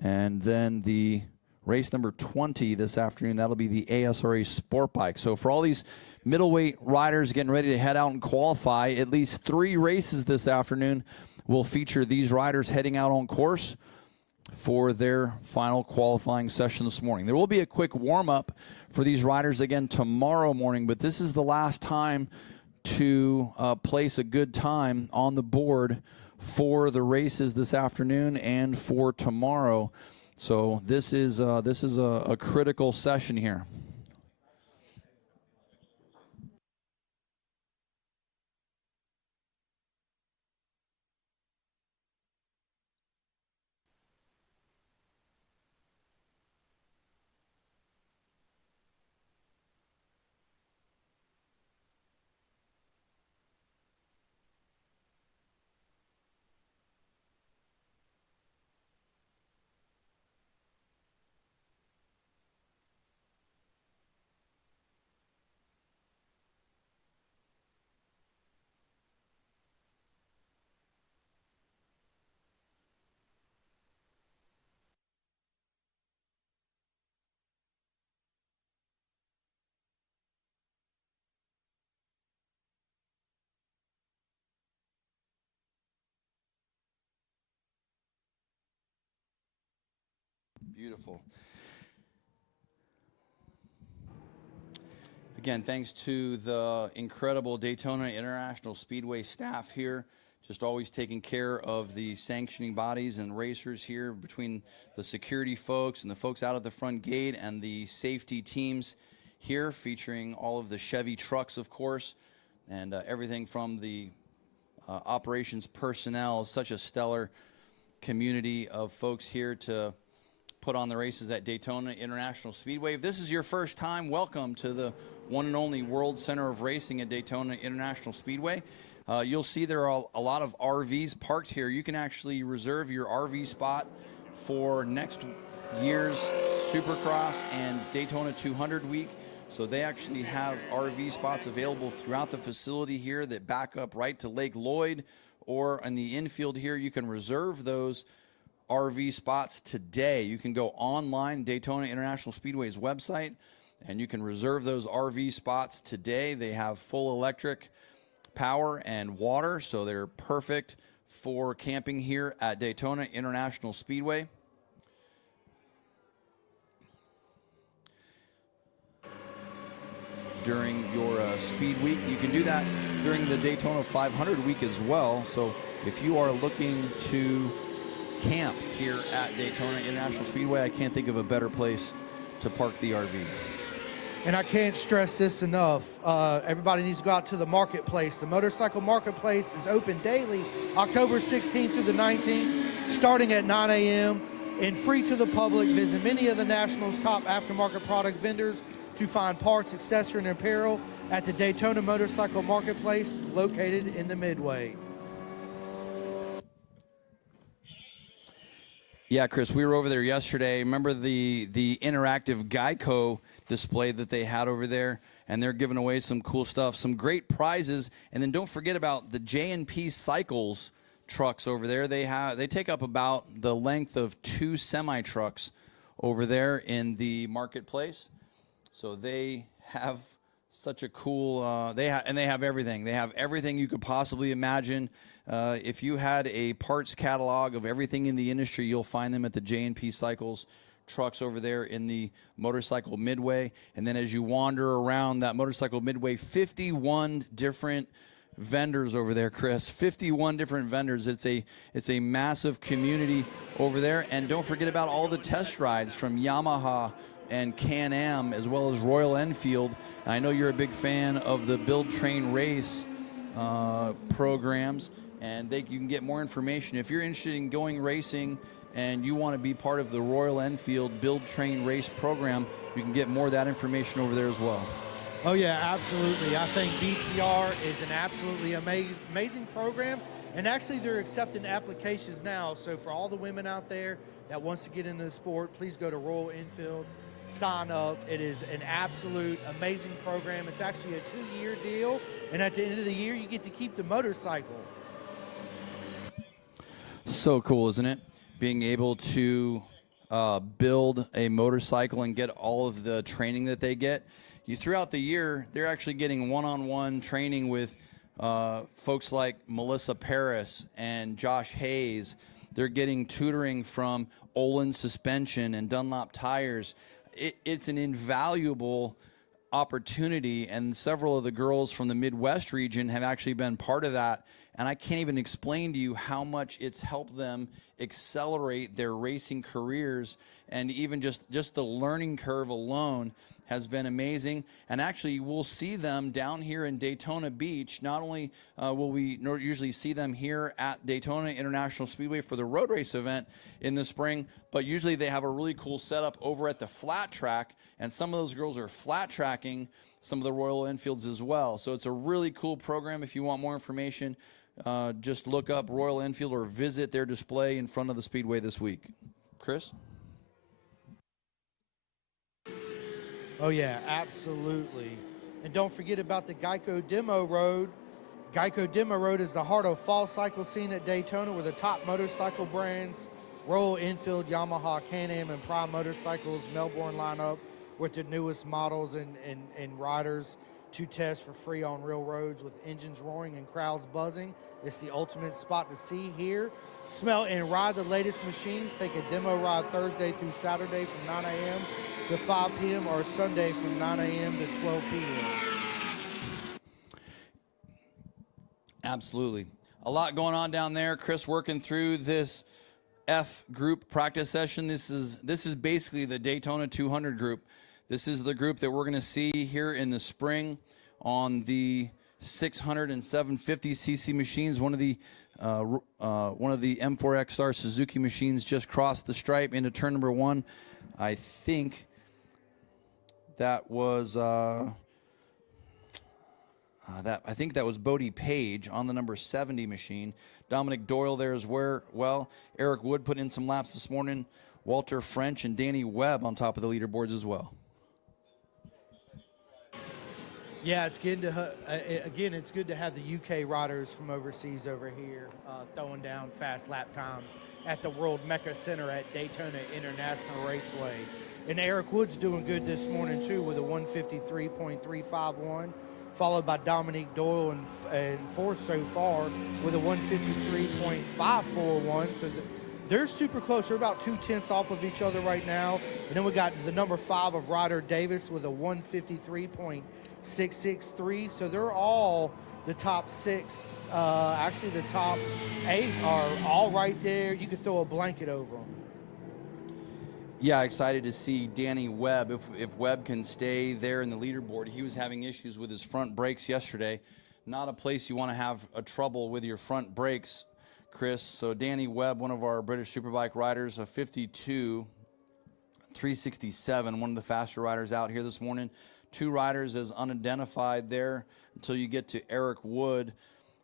And then the race number 20 this afternoon, that'll be the ASRA Sport Bike. So for all these middleweight riders getting ready to head out and qualify, at least 3 races this afternoon will feature these riders heading out on course. for their final qualifying session this morning. There will be a quick warm-up for these riders again tomorrow morning, but this is the last time to place a good time on the board for the races this afternoon and for tomorrow. So this is a critical session here. Beautiful. Again, thanks to the incredible Daytona International Speedway staff here, just always taking care of the sanctioning bodies and racers here, between the security folks and the folks out at the front gate and the safety teams here, featuring all of the Chevy trucks, of course, and everything from the operations personnel. Such a stellar community of folks here to put on the races at Daytona International Speedway. If this is your first time, welcome to the one and only World Center of Racing at Daytona International Speedway. You'll see there are a lot of RVs parked here. You can actually reserve your RV spot for next year's Supercross and Daytona 200 week. So they actually have RV spots available throughout the facility here that back up right to Lake Lloyd, or in the infield here. You can reserve those RV spots today. You can go online, Daytona International Speedway's website, and you can reserve those RV spots today. They have full electric power and water, so they're perfect for camping here at Daytona International Speedway. During your speed week, you can do that during the Daytona 500 week as well. So if you are looking to camp here at Daytona International Speedway, I can't think of a better place to park the RV. And I can't stress this enough. Everybody needs to go out to the marketplace. The motorcycle marketplace is open daily, October 16th through the 19th, starting at 9 a.m. and free to the public. Visit many of the National's top aftermarket product vendors to find parts, accessory, and apparel at the Daytona Motorcycle Marketplace, located in the Midway. Yeah, Chris, we were over there yesterday. Remember the interactive Geico display that they had over there? And they're giving away some cool stuff, some great prizes. And then don't forget about the J&P Cycles trucks over there. They take up about the length of 2 semi-trucks over there in the marketplace. So they have such a cool, they have everything. They have everything you could possibly imagine. If you had a parts catalog of everything in the industry, you'll find them at the J&P Cycles trucks over there in the Motorcycle Midway. And then as you wander around that Motorcycle Midway, 51 different vendors over there, Chris. 51 different vendors. It's a massive community over there. And don't forget about all the test rides from Yamaha and Can-Am, as well as Royal Enfield. And I know you're a big fan of the Build, Train, Race programs, and you can get more information. If you're interested in going racing and you want to be part of the Royal Enfield Build, Train, Race program, you can get more of that information over there as well. Oh yeah, absolutely. I think BTR is an absolutely amazing program, and actually they're accepting applications now. So for all the women out there that wants to get into the sport, please go to Royal Enfield, sign up. It is an absolute amazing program. It's actually a 2-year deal, and at the end of the year, you get to keep the motorcycle. So cool, isn't it? Being able to build a motorcycle and get all of the training that they get. Throughout the year, they're actually getting one-on-one training with folks like Melissa Paris and Josh Hayes They're getting tutoring from Olin Suspension and Dunlop Tires. It's an invaluable opportunity, and several of the girls from the Midwest region have actually been part of that. And I can't even explain to you how much it's helped them accelerate their racing careers, and even just the learning curve alone has been amazing. And actually, we'll see them down here in Daytona Beach. Not only will we usually see them here at Daytona International Speedway for the road race event in the spring, but usually they have a really cool setup over at the flat track, and some of those girls are flat tracking some of the Royal Enfields as well. So it's a really cool program. If you want more information, just look up Royal Enfield or visit their display in front of the Speedway this week. Chris? Oh, yeah, absolutely. And don't forget about the Geico Demo Road. Geico Demo Road is the heart of fall cycle scene at Daytona, where the top motorcycle brands, Royal Enfield, Yamaha, Can-Am, and Prime Motorcycles, Melbourne lineup with their newest models and riders to test for free on real roads with engines roaring and crowds buzzing. It's the ultimate spot to see, hear, smell, and ride the latest machines. Take a demo ride Thursday through Saturday from 9 a.m. to 5 p.m. or Sunday from 9 a.m. to 12 p.m. Absolutely. A lot going on down there. Chris working through this F group practice session. This is basically the Daytona 200 group. This is the group that we're going to see here in the spring on the 600 and 750 cc machines. One of the M4 X-Star Suzuki machines just crossed the stripe into turn number 1. I think that was that was Bodie Page on the number 70 machine. Dominic Doyle there as well. Eric Wood put in some laps this morning. Walter French and Danny Webb on top of the leaderboards as well. Yeah, it's good to again. It's good to have the UK riders from overseas over here throwing down fast lap times at the World Mecca Center at Daytona International Raceway. And Eric Wood's doing good this morning too with a 153.351, followed by Dominique Doyle and fourth so far with a 153.541. So they're super close. They're about 2/10 off of each other right now. And then we got the number 5 of Ryder Davis with a 153.663. So they're all the top 6. Actually, the top 8 are all right there. You could throw a blanket over them. Yeah, excited to see Danny Webb. If Webb can stay there in the leaderboard, he was having issues with his front brakes yesterday. Not a place you want to have a trouble with your front brakes, Chris. So Danny Webb, one of our British Superbike riders, a 52.367, one of the faster riders out here this morning. 2 riders as unidentified there until you get to Eric Wood,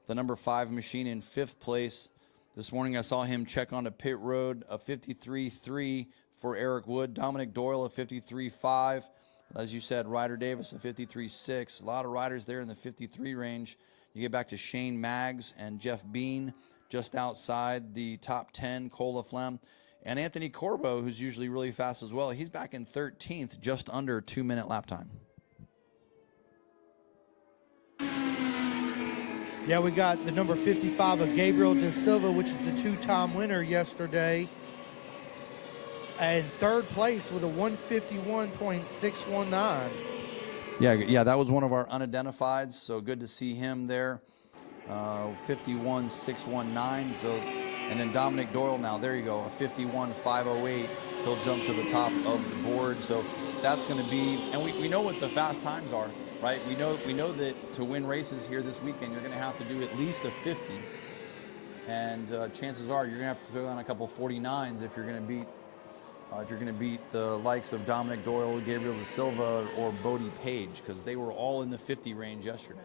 the number 5 machine in 5th place. This morning I saw him check onto pit road, a 53.3 for Eric Wood. Dominic Doyle, a 53.5. As you said, Ryder Davis, a 53.6. A lot of riders there in the 53 range. You get back to Shane Maggs and Jeff Bean, just outside the top 10, Cola Flem. And Anthony Corbo, who's usually really fast as well, he's back in 13th, just under 2-minute lap time. Yeah, we got the number 55 of Gabriel De Silva, which is the 2-time winner yesterday. And 3rd place with a 151.619. Yeah, that was one of our unidentifieds, so good to see him there. 51.619. So, and then Dominic Doyle now, there you go, a 51.508. He'll jump to the top of the board. So that's going to be, and we know what the fast times are, right? We know that to win races here this weekend, you're going to have to do at least a 50. And chances are you're going to have to throw on a couple 49s if you're going to beat the likes of Dominic Doyle, Gabriel De Silva, or Bodie Page, because they were all in the 50 range yesterday.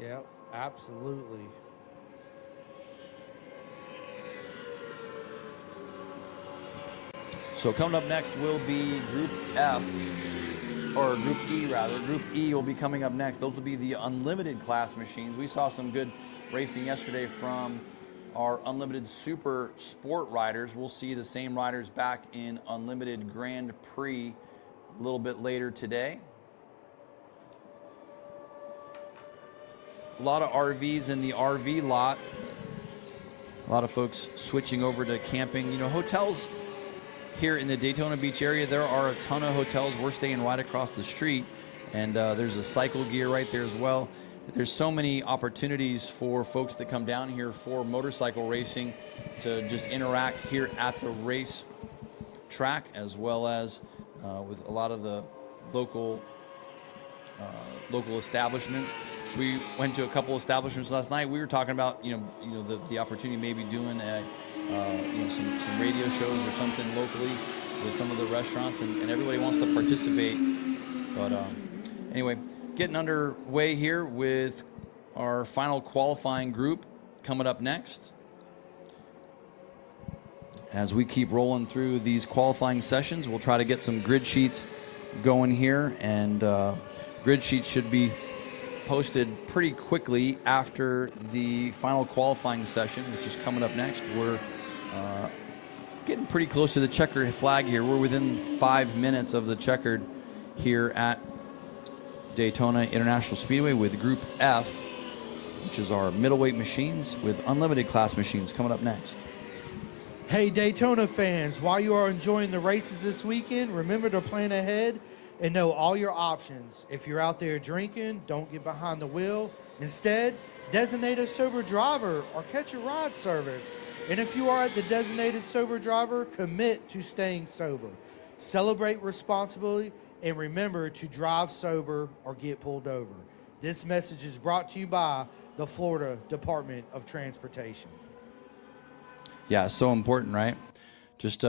Yeah, absolutely. So coming up next will be Group F, or Group E rather. Group E will be coming up next. Those will be the unlimited class machines. We saw some good racing yesterday from our unlimited super sport riders. We'll see the same riders back in unlimited Grand Prix a little bit later today. A lot of RVs in the RV lot. A lot of folks switching over to camping. You know, hotels here in the Daytona Beach area, there are a ton of hotels. We're staying right across the street, and there's a Cycle Gear right there as well. There's so many opportunities for folks that come down here for motorcycle racing to just interact here at the race track, as well as with a lot of the local establishments. We went to a couple establishments last night. We were talking about the opportunity maybe doing some radio shows or something locally with some of the restaurants, and everybody wants to participate. But anyway, getting underway here with our final qualifying group coming up next. As we keep rolling through these qualifying sessions, we'll try to get some grid sheets going here, and grid sheets should be posted pretty quickly after the final qualifying session, which is coming up next. We're getting pretty close to the checkered flag here. We're within 5 minutes of the checkered here at Daytona International Speedway with Group F, which is our middleweight machines, with unlimited class machines coming up next. Hey Daytona fans, while you are enjoying the races this weekend, remember to plan ahead and know all your options. If you're out there drinking, don't get behind the wheel. Instead, designate a sober driver or catch a ride service. And if you are at the designated sober driver, commit to staying sober. Celebrate responsibly and remember to drive sober or get pulled over. This message is brought to you by the Florida Department of Transportation. Yeah, so important, right? Just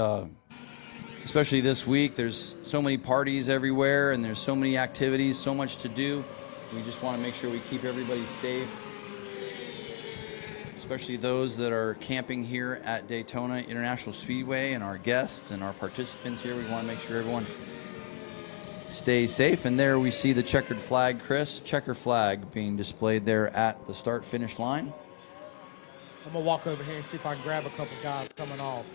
especially this week, there's so many parties everywhere, and there's so many activities, so much to do. We just want to make sure we keep everybody safe, especially those that are camping here at Daytona International Speedway, and our guests and our participants here. We want to make sure everyone stays safe. And there we see the checkered flag, Chris. Checker flag being displayed there at the start-finish line. I'm going to walk over here and see if I can grab a couple guys coming off.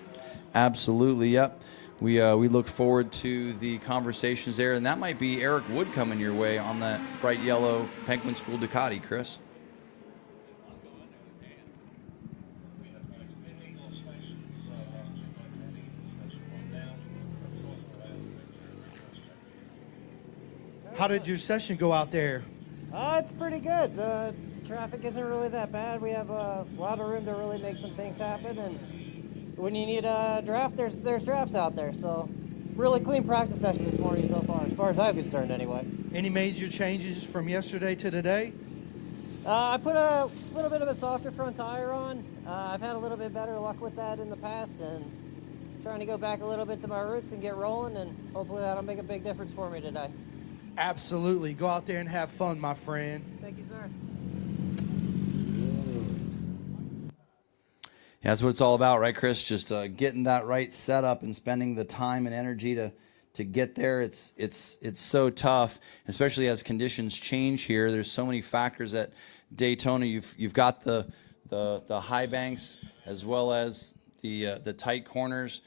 Absolutely, yep. We look forward to the conversations there, and that might be Eric Wood coming your way on that bright yellow Penguin School Ducati, Chris. How did your session go out there? It's pretty good. The traffic isn't really that bad. We have a lot of room to really make some things happen, and when you need a draft, there's drafts out there. So really clean practice session this morning so far as I'm concerned anyway. Any major changes from yesterday to today? I put a little bit of a softer front tire on. I've had a little bit better luck with that in the past, and trying to go back a little bit to my roots and get rolling, and hopefully that'll make a big difference for me today. Absolutely. Go out there and have fun, my friend. Thank you, sir. Yeah, that's what it's all about, right, Chris? Just getting that right setup and spending the time and energy to get there. It's so tough, especially as conditions change here. There's so many factors at Daytona. You've got the high banks as well as the tight corners.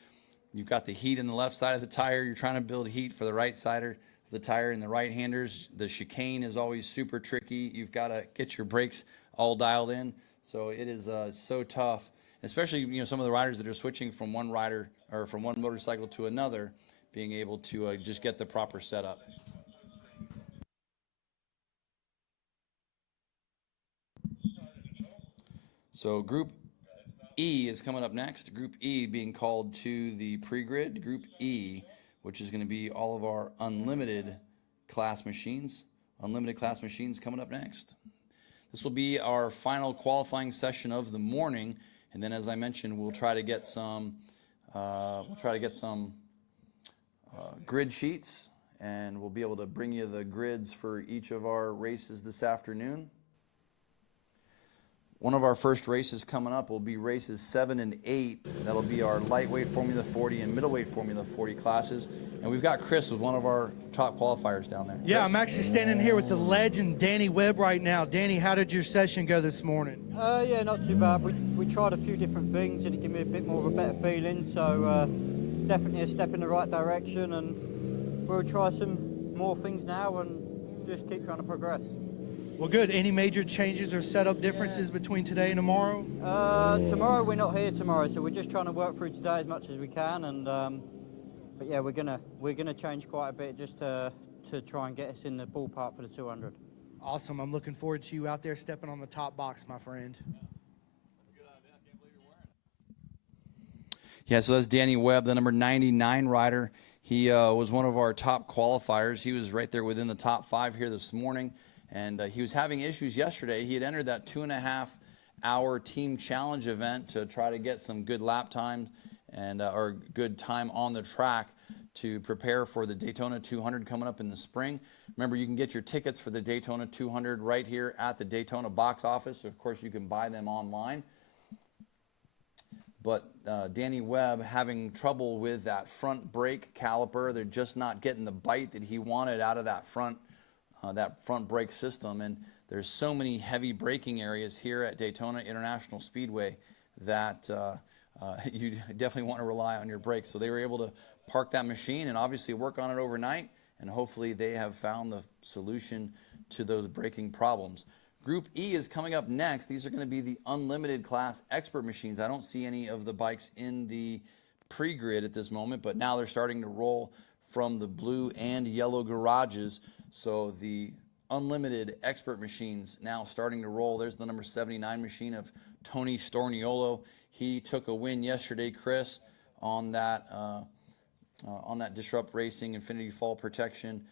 You've got the heat in the left side of the tire. You're trying to build heat for the right side of the tire and the right-handers. The chicane is always super tricky. You've got to get your brakes all dialed in. So it is so tough. Especially, some of the riders that are switching from one rider or from one motorcycle to another, being able to just get the proper setup. So Group E is coming up next. Group E being called to the pre-grid. Group E, which is going to be all of our unlimited class machines. Unlimited class machines coming up next. This will be our final qualifying session of the morning. And then, as I mentioned, we'll try to get some grid sheets, and we'll be able to bring you the grids for each of our races this afternoon. One of our first races coming up will be races 7 and 8. That'll be our lightweight Formula 40 and middleweight Formula 40 classes. And we've got Chris with one of our top qualifiers down there. Yeah, Chris? I'm actually standing here with the legend, Danny Webb, right now. Danny, how did your session go this morning? Yeah, not too bad. We tried a few different things and it gave me a bit more of a better feeling. So definitely a step in the right direction, and we'll try some more things now and just keep trying to progress. Well, good. Any major changes or setup differences between today and tomorrow? Tomorrow we're not here tomorrow, so we're just trying to work through today as much as we can. And but yeah, we're gonna change quite a bit just to try and get us in the ballpark for the 200. Awesome. I'm looking forward to you out there stepping on the top box, my friend. Yeah, so that's Danny Webb, the number 99 rider. He was one of our top qualifiers. He was right there within the top 5 here this morning, and he was having issues yesterday. He had entered that 2.5-hour team challenge event to try to get some good lap time and or good time on the track to prepare for the Daytona 200 coming up in the spring. Remember, you can get your tickets for the Daytona 200 right here at the Daytona box office. Of course, you can buy them online. But Danny Webb having trouble with that front brake caliper. They're just not getting the bite that he wanted out of that front brake system. And there's so many heavy braking areas here at Daytona International Speedway that you definitely want to rely on your brakes. So they were able to park that machine and obviously work on it overnight. And hopefully they have found the solution to those braking problems. Group E is coming up next. These are going to be the unlimited class expert machines. I don't see any of the bikes in the pre-grid at this moment, but now they're starting to roll from the blue and yellow garages. So the unlimited expert machines now starting to roll. There's the number 79 machine of Tony Storniolo. He took a win yesterday, Chris, on that Disrupt Racing Infinity Fall Protection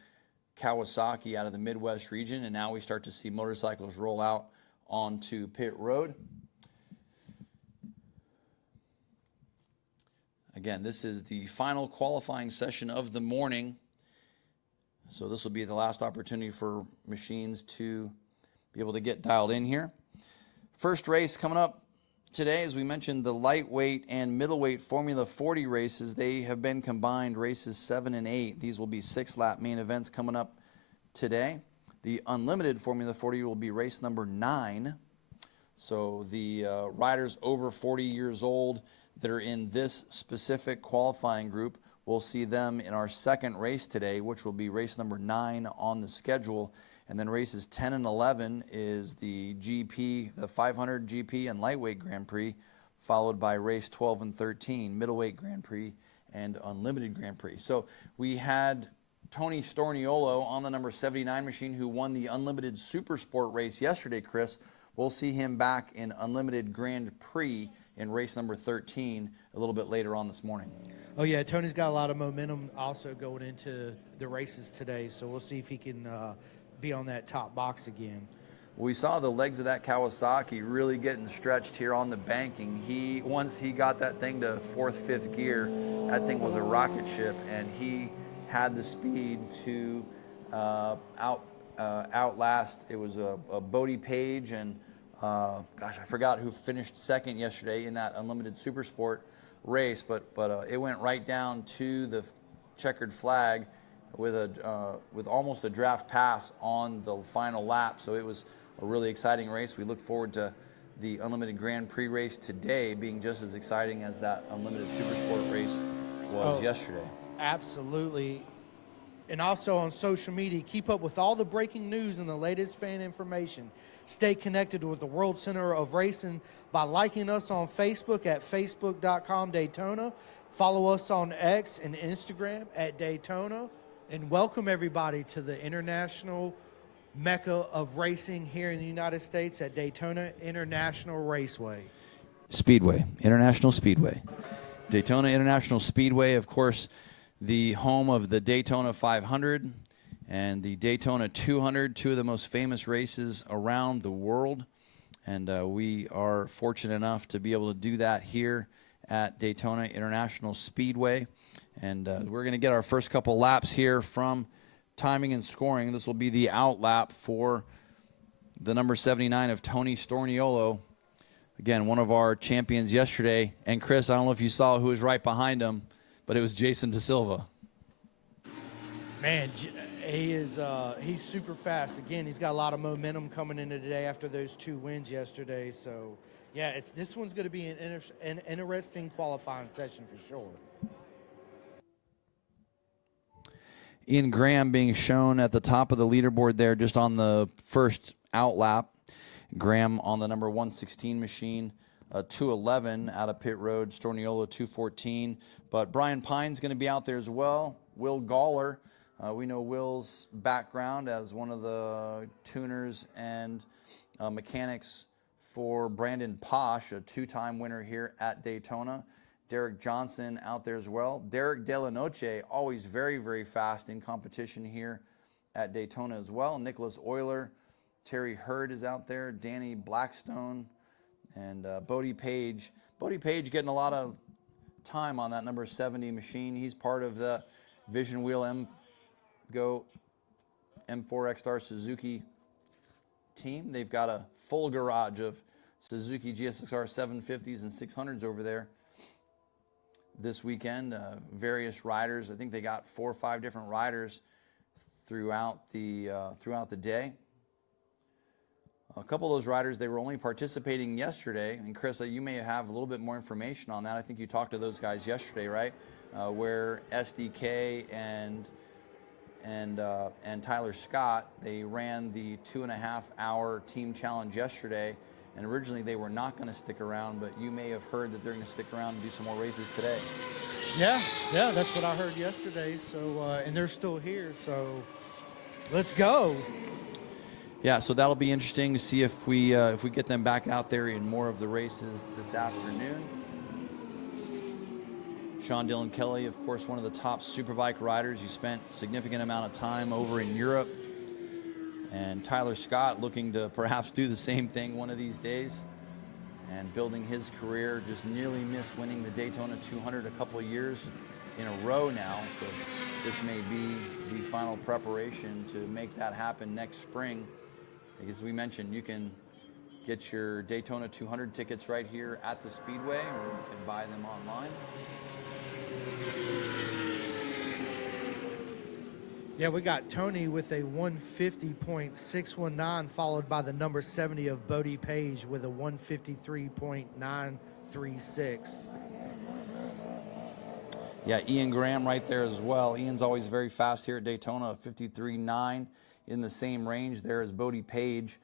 Kawasaki out of the Midwest region, and now we start to see motorcycles roll out onto pit road. Again, this is the final qualifying session of the morning, so this will be the last opportunity for machines to be able to get dialed in here. First race coming up today, as we mentioned, the lightweight and middleweight Formula 40 races. They have been combined, races 7 and 8. These will be 6-lap main events coming up today. The unlimited Formula 40 will be race number 9. So the riders over 40 years old that are in this specific qualifying group, we'll see them in our second race today, which will be race number 9 on the schedule. And then races 10 and 11 is the GP, the 500 GP and lightweight Grand Prix, followed by race 12 and 13, middleweight Grand Prix and unlimited Grand Prix. So we had Tony Storniolo on the number 79 machine who won the unlimited Super Sport race yesterday, Chris. We'll see him back in unlimited Grand Prix in race number 13 a little bit later on this morning. Oh, yeah, Tony's got a lot of momentum also going into the races today, so we'll see if he can be on that top box again. We saw the legs of that Kawasaki really getting stretched here on the banking. Once he got that thing to 4th, 5th gear, that thing was a rocket ship, and he had the speed to outlast. It was a Bodie Page and gosh, I forgot who finished second yesterday in that unlimited Super Sport race, but it went right down to the checkered flag with almost a draft pass on the final lap. So it was a really exciting race. We look forward to the unlimited Grand Prix race today being just as exciting as that unlimited Super Sport race was yesterday. Absolutely. And also on social media, keep up with all the breaking news and the latest fan information. Stay connected with the World Center of Racing by liking us on Facebook at facebook.com/Daytona. Follow us on X and Instagram at Daytona. And welcome everybody to the international mecca of racing here in the United States at Daytona International Raceway. Speedway, International Speedway. Daytona International Speedway, of course, the home of the Daytona 500 and the Daytona 200, two of the most famous races around the world. And we are fortunate enough to be able to do that here at Daytona International Speedway. And we're going to get our first couple laps here from timing and scoring. This will be the out lap for the number 79 of Tony Storniolo. Again, one of our champions yesterday. And Chris, I don't know if you saw who was right behind him, but it was Jason Da Silva. Man, he's super fast. Again, he's got a lot of momentum coming into today after those 2 wins yesterday. So, yeah, this one's going to be an interesting qualifying session for sure. Ian Graham being shown at the top of the leaderboard there just on the first outlap. Graham on the number 116 machine, 211 out of pit road. Storniolo 214. But Brian Pine's going to be out there as well. Will Gawler, we know Will's background as one of the tuners and mechanics for Brandon Posh, a two-time winner here at Daytona. Derek Johnson out there as well. Derek De La Noche, always very, very fast in competition here at Daytona as well. Nicholas Euler, Terry Hurd is out there. Danny Blackstone, and Bodie Page. Bodie Page getting a lot of time on that number 70 machine. He's part of the Vision Wheel M4 X-Star Suzuki team. They've got a full garage of Suzuki GSXR 750s and 600s over there this weekend. Various riders. I think they got 4 or 5 different riders throughout the day. A couple of those riders, they were only participating yesterday. And Chris, you may have a little bit more information on that. I think you talked to those guys yesterday, right? Where SDK and Tyler Scott, they ran the 2.5-hour team challenge yesterday. And originally they were not going to stick around, but you may have heard that they're going to stick around and do some more races today. Yeah, that's what I heard yesterday. So, and they're still here. So, let's go. Yeah, so that'll be interesting to see if we get them back out there in more of the races this afternoon. Sean Dillon Kelly, of course, one of the top superbike riders. He spent a significant amount of time over in Europe. And Tyler Scott looking to perhaps do the same thing one of these days and building his career. Just nearly missed winning the Daytona 200 a couple of years in a row now. So this may be the final preparation to make that happen next spring. As we mentioned, you can get your Daytona 200 tickets right here at the Speedway, or you can buy them online. Yeah, we got Tony with a 150.619, followed by the number 70 of Bodie Page with a 153.936. Yeah, Ian Graham right there as well. Ian's always very fast here at Daytona, 53.9 in the same range there as Bodie Page.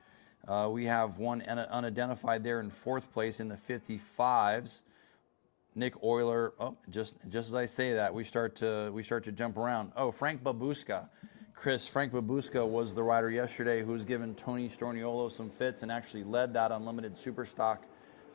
We have one unidentified there in 4th place in the 55s. Nick Euler. Oh, just as I say that, we start to jump around. Oh, Frank Babuska. Chris, Frank Babuska was the rider yesterday who was giving Tony Storniolo some fits and actually led that unlimited Superstock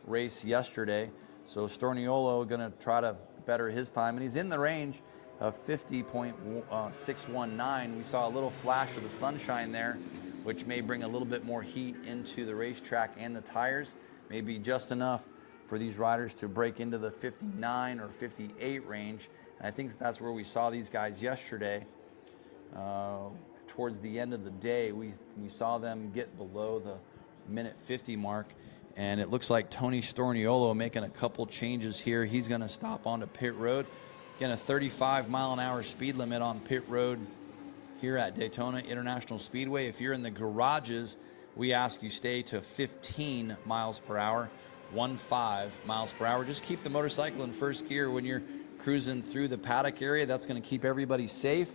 race yesterday. So Storniolo going to try to better his time, and he's in the range of 50.619. We saw a little flash of the sunshine there, which may bring a little bit more heat into the racetrack and the tires. Maybe just enough for these riders to break into the 59 or 58 range. And I think that's where we saw these guys yesterday. Towards the end of the day, we saw them get below the minute 50 mark. And it looks like Tony Storniolo making a couple changes here. He's going to stop onto pit road. Again, a 35-mile-an-hour speed limit on pit road here at Daytona International Speedway. If you're in the garages, we ask you stay to 15 miles per hour, 15 miles per hour. Just keep the motorcycle in first gear when you're cruising through the paddock area. That's going to keep everybody safe.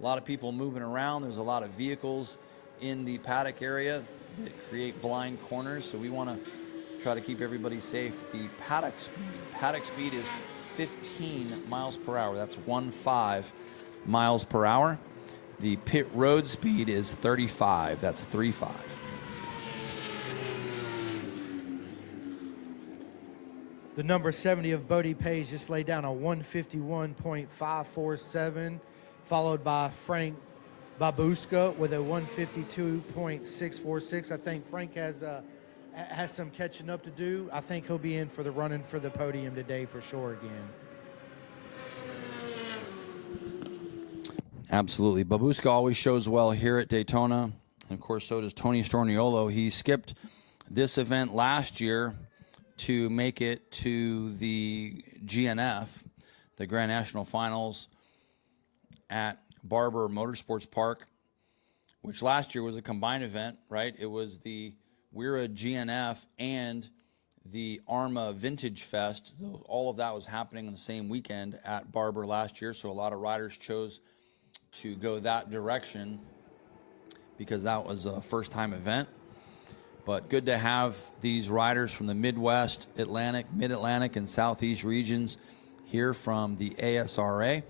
A lot of people moving around. There's a lot of vehicles in the paddock area that create blind corners, so we want to try to keep everybody safe. The paddock speed is 15 miles per hour. That's 15 miles per hour. The pit road speed is 35. That's 35. The number 70 of Bodie Page just laid down a 151.547, followed by Frank Babuska with a 152.646. I think Frank has some catching up to do. I think he'll be in for the running for the podium today for sure again. Absolutely. Babuska always shows well here at Daytona. And of course, so does Tony Storniolo. He skipped this event last year to make it to the GNF, the Grand National Finals at Barber Motorsports Park, which last year was a combined event, right? It was the WERA GNF and the ARMA Vintage Fest. All of that was happening on the same weekend at Barber last year, so a lot of riders chose to go that direction because that was a first-time event. But good to have these riders from the Midwest, Atlantic, Mid-Atlantic, and Southeast regions here from the ASRA.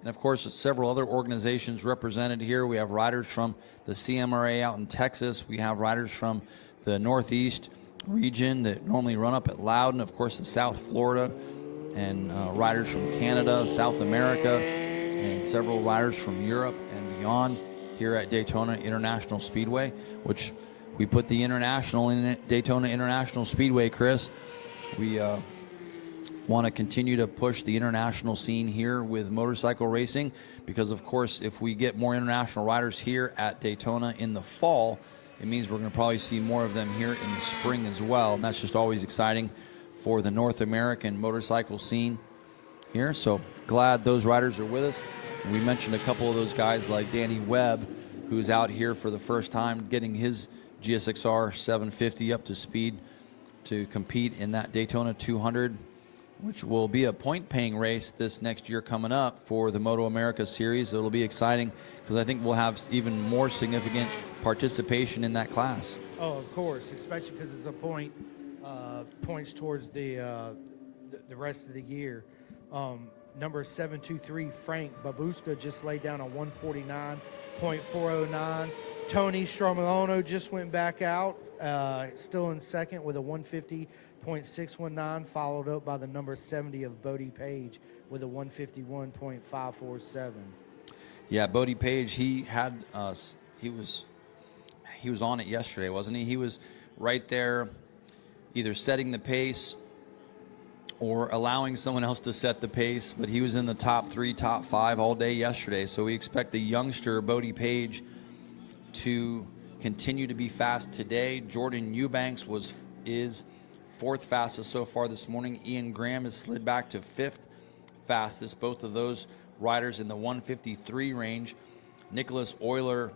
And of course, several other organizations represented here. We have riders from the CMRA out in Texas. We have riders from the Northeast region that normally run up at Loudon, of course, the South Florida, and riders from Canada, South America, and several riders from Europe and beyond here at Daytona International Speedway, which we put the international in it, Daytona International Speedway, Chris. We want to continue to push the international scene here with motorcycle racing because, of course, if we get more international riders here at Daytona in the fall, it means we're going to probably see more of them here in the spring as well. And that's just always exciting for the North American motorcycle scene here. So glad those riders are with us. And we mentioned a couple of those guys like Danny Webb, who's out here for the first time getting his GSXR 750 up to speed to compete in that Daytona 200, which will be a point-paying race this next year coming up for the Moto America Series. It'll be exciting because I think we'll have even more significant participation in that class. Oh, of course, especially because it's a points towards the rest of the year. Number 723, Frank Babuska, just laid down a 149.409. Tony Stromolono just went back out, still in second with a 150.619, followed up by the number 70 of Bodie Page with a 151.547. Yeah, Bodie Page, he was on it yesterday, wasn't he? He was right there either setting the pace or allowing someone else to set the pace, but he was in the top 3, top 5 all day yesterday. So we expect the youngster Bodie Page to continue to be fast today. Jordan Eubanks is 4th fastest so far this morning. Ian Graham has slid back to 5th fastest. Both of those riders in the 153 range. Nicholas Euler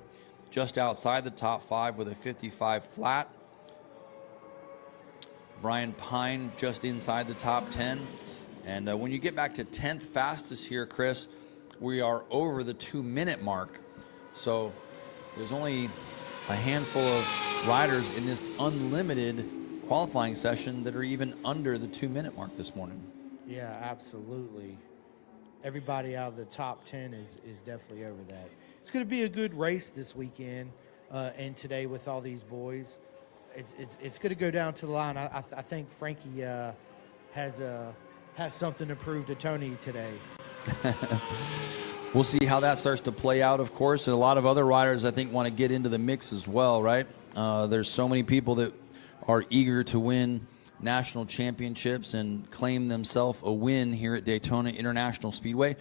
just outside the top 5 with a 55 flat. Brian Pine just inside the top 10. And when you get back to 10th fastest here, Chris, we are over the 2-minute mark. So there's only a handful of riders in this unlimited qualifying session that are even under the 2-minute mark this morning. Yeah, absolutely. Everybody out of the top 10 is definitely over that. It's going to be a good race this weekend and today with all these boys. It's going to go down to the line. I think Frankie has something to prove to Tony today. We'll see how that starts to play out, of course. And a lot of other riders, I think, want to get into the mix as well, right? There's so many people that are eager to win national championships and claim themselves a win here at Daytona International Speedway.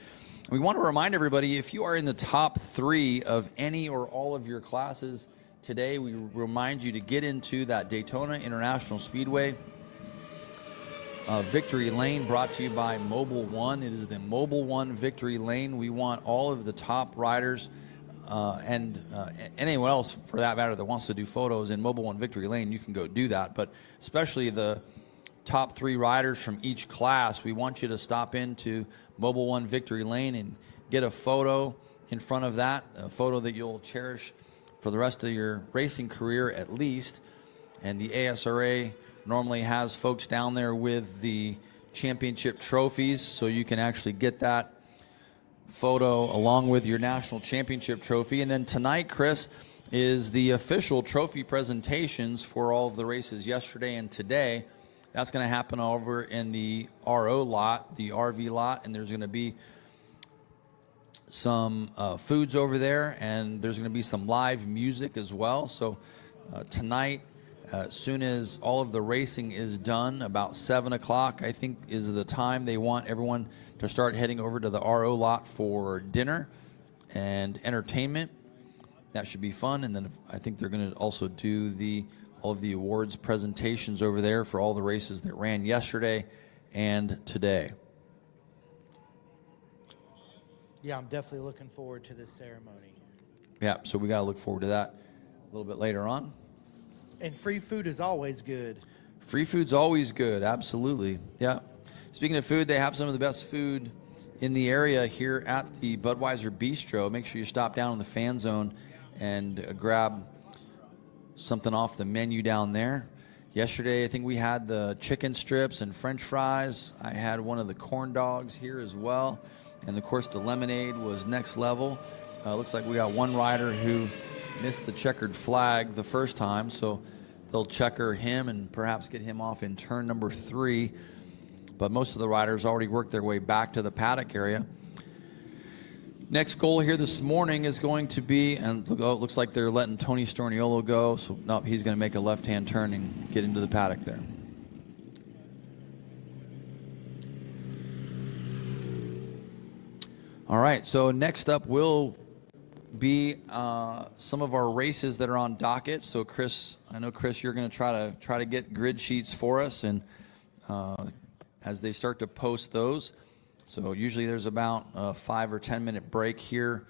We want to remind everybody, if you are in the top 3 of any or all of your classes today, we remind you to get into that Daytona International Speedway Victory Lane, brought to you by Mobile One. It is the Mobile One Victory Lane. We want all of the top riders and anyone else, for that matter, that wants to do photos in Mobile One Victory Lane. You can go do that. But especially the top 3 riders from each class, we want you to stop into Mobile One Victory Lane and get a photo in front of that, a photo that you'll cherish for the rest of your racing career at least. And the ASRA normally has folks down there with the championship trophies, so you can actually get that photo along with your national championship trophy. And then tonight, Chris, is the official trophy presentations for all of the races yesterday and today. That's going to happen over in the RO lot, the RV lot, and there's going to be some foods over there, and there's going to be some live music as well. So tonight, as soon as all of the racing is done, about 7 o'clock, I think, is the time they want everyone to start heading over to the RO lot for dinner and entertainment. That should be fun. And then I think they're going to also do all of the awards presentations over there for all the races that ran yesterday and today. Yeah, I'm definitely looking forward to this ceremony. Yeah, so we got to look forward to that a little bit later on. And free food is always good. Free food's always good, absolutely. Yeah. Speaking of food, they have some of the best food in the area here at the Budweiser Bistro. Make sure you stop down in the fan zone and grab something off the menu down there. Yesterday, I think we had the chicken strips and French fries. I had one of the corn dogs here as well. And of course, the lemonade was next level. Looks like we got one rider who missed the checkered flag the first time, so they'll checker him and perhaps get him off in turn number 3. But most of the riders already worked their way back to the paddock area. Next goal here this morning is going to be, and it looks like they're letting Tony Storniolo go, so nope, he's going to make a left-hand turn and get into the paddock there. All right, so next up will be some of our races that are on docket. So Chris, I know Chris, you're going to try to get grid sheets for us, and as they start to post those. So usually there's about a 5 or 10 minute break here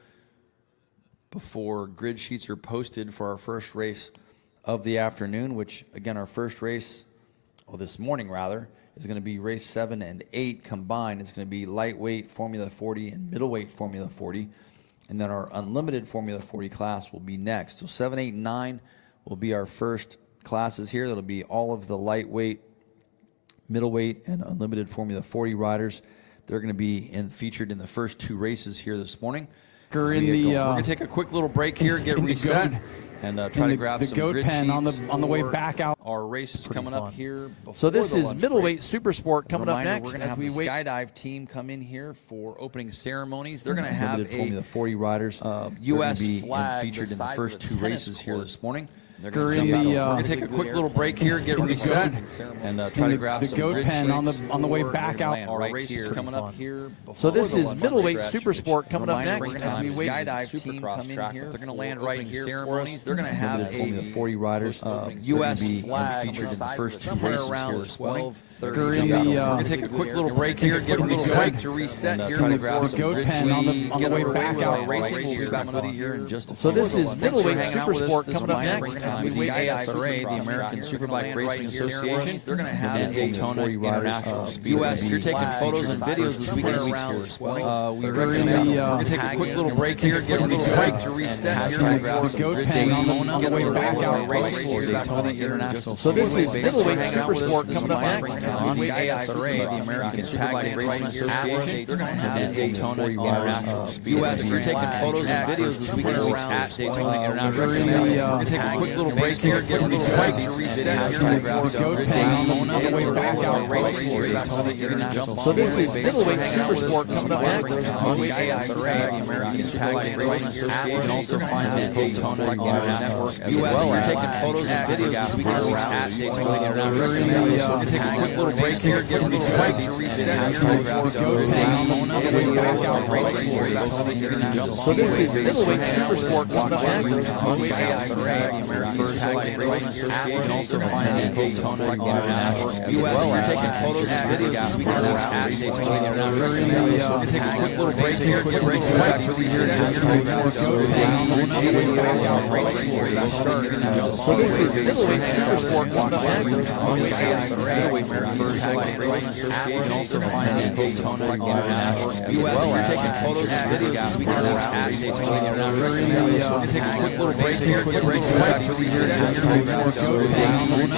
before grid sheets are posted for our first race of the afternoon, which again, our first race, well, this morning rather, is going to be race 7 and 8 combined. It's going to be lightweight Formula 40 and middleweight Formula 40. And then our unlimited Formula 40 class will be next. So 7, 8, and 9 will be our first classes here. That'll be all of the lightweight, middleweight, and unlimited Formula 40 riders. They're going to be featured in the first 2 races here this morning. We're going to take a quick little break here, get reset, and try to grab some grid sheets on the way back out. Our races coming up here. So this is middleweight super sport coming up next. We're going to have the skydive team come in here for opening ceremonies. They're going to have a Formula 40 riders U.S. flag featured in the first 2 races here this morning. They're going to jump out. We're going to take a quick little break here, get reset, and try to grab some grid sheets on the way back out. Our races coming up here. So this is middleweight super sport coming up next. We're going to have the skydive team come in here. They're going to land right here ceremonies. They're going to have a Formula 40 riders U.S. flag featured in the first 2 races here this morning. We're going to take a quick little break here, get reset to reset here. Try to grab some grid sheets. On the way back out. We'll be back with you here in just a few So this is middleweight hanging out super with us sport this coming up morning. next. With the ASRA, the American Superbike Racing Association. They're going to have a Daytona International Speedway. US, you're taking photos and videos as we get around this morning. We're going to take a quick little break here, get reset to reset here. Try to grab some grid Daytona, get a back out racing for Daytona International. So this is middleweight super sport coming up next. On the ASRA, the American Superbike Racing Association. They're going to have a Daytona International Speedway. US, you're taking photos and videos as we get around Daytona International. We're going to take a quick little break here, get reset to reset here. Try to grab some grid Daytona, get a back out racing for Daytona International. So this is middleweight super sport coming up next. On the ASRA, the American Superbike Racing Association. You can also find the Daytona Network as well. You're taking photos and videos as we get around Daytona International. We're going to take a quick little break here, get reset to reset here. Try to grab some grid Daytona, get a back out racing for Daytona International. So this is middleweight super sport coming up next. On the ASRA, the American Superbike Racing Association. You can also find the Daytona International as well. You're taking photos and videos as we get around Daytona International. We're going to take a quick little break here, get reset to reset here. Try to grab some grid Daytona, get a back out racing for Daytona International. So this is middleweight super sport coming up next. On the ASRA, the American Superbike Racing Association. You can also find the Daytona International as well. You're taking photos and videos as we get around Daytona International. We're going to take a quick little break here, get reset to reset here. Try to grab some grid Daytona, get a back out racing for Daytona International. So this is middleweight super sport coming up next. On the ASRA, the American Superbike Racing Association. You can also find the Daytona International as well. You're taking photos and videos as we get around Daytona International. We're going to take a quick little break here, get reset to reset here. Try to grab some grid Daytona,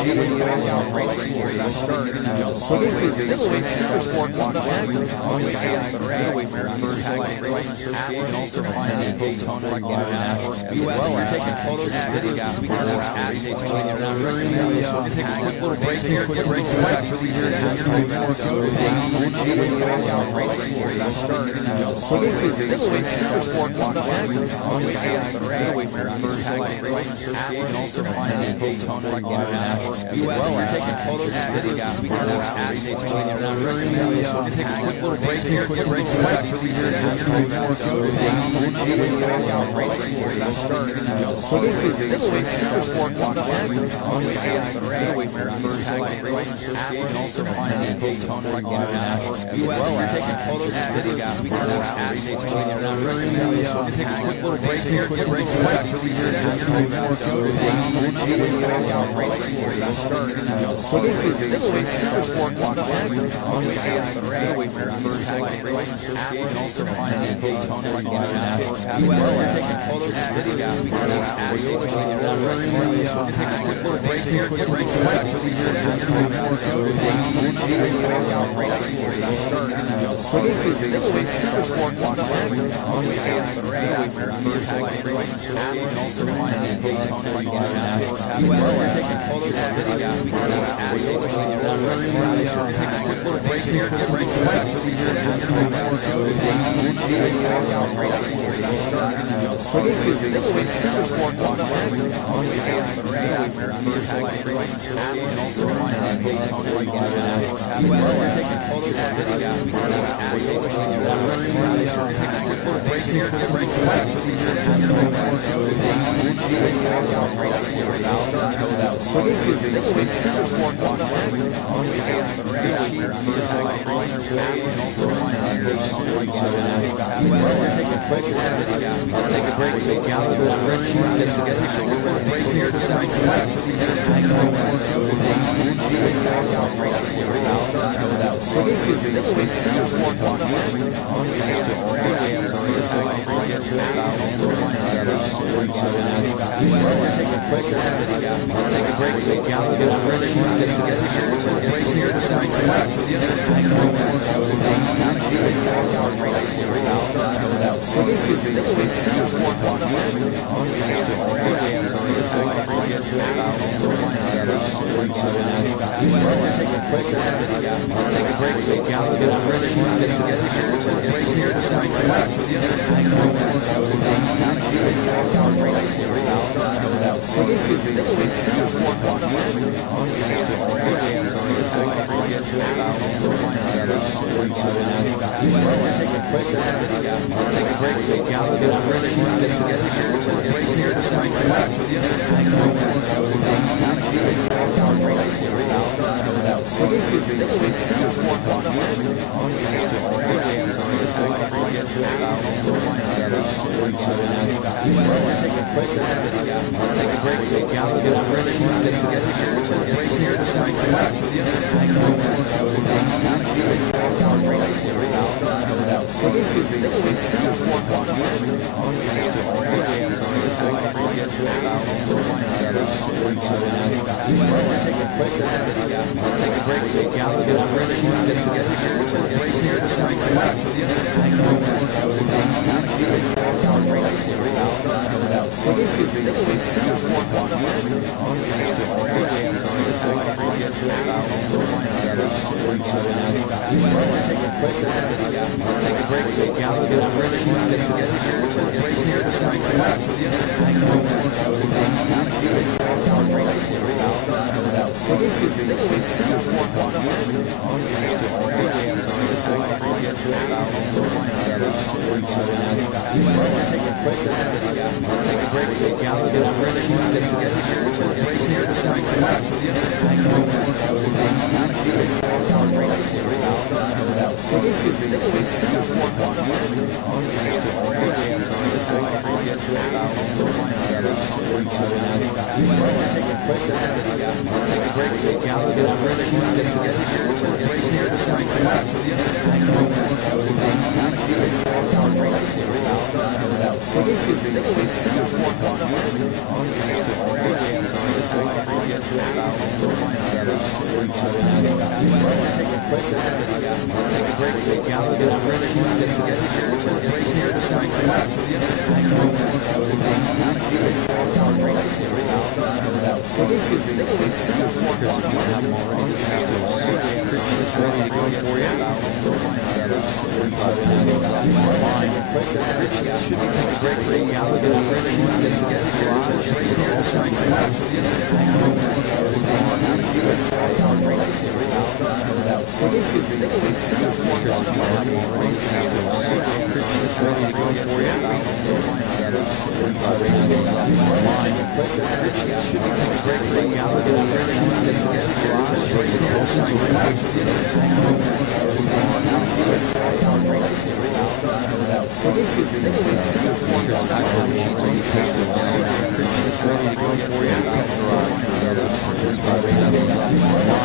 get a back out racing for Daytona International. So this is middleweight super sport coming up next. On the ASRA, the American Superbike Racing Association. You can also find the Daytona International as well. You're taking photos and videos as we get around Daytona International. We're going to take a quick little break here, get reset to reset here. Try to grab some grid Daytona, get a back out racing for Daytona International. So this is middleweight super sport coming up next. On the ASRA, the American Superbike Racing Association. You can also find the Daytona International as well. You're taking photos and videos as we get around Daytona International. We're going to take a quick little break here, get reset to reset here. Try to grab some grid Daytona, get a back out racing for Daytona International. So this is middleweight super sport coming up next. On the ASRA, the American Superbike Racing Association. Association. You can also find it at Daytona. You can taking photos and videos. We got break here, get right set.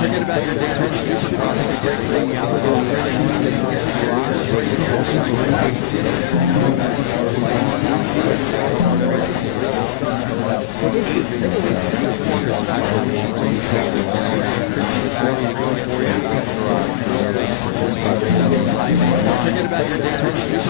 Forget about your Daytona Supercross tickets. Forget about your Daytona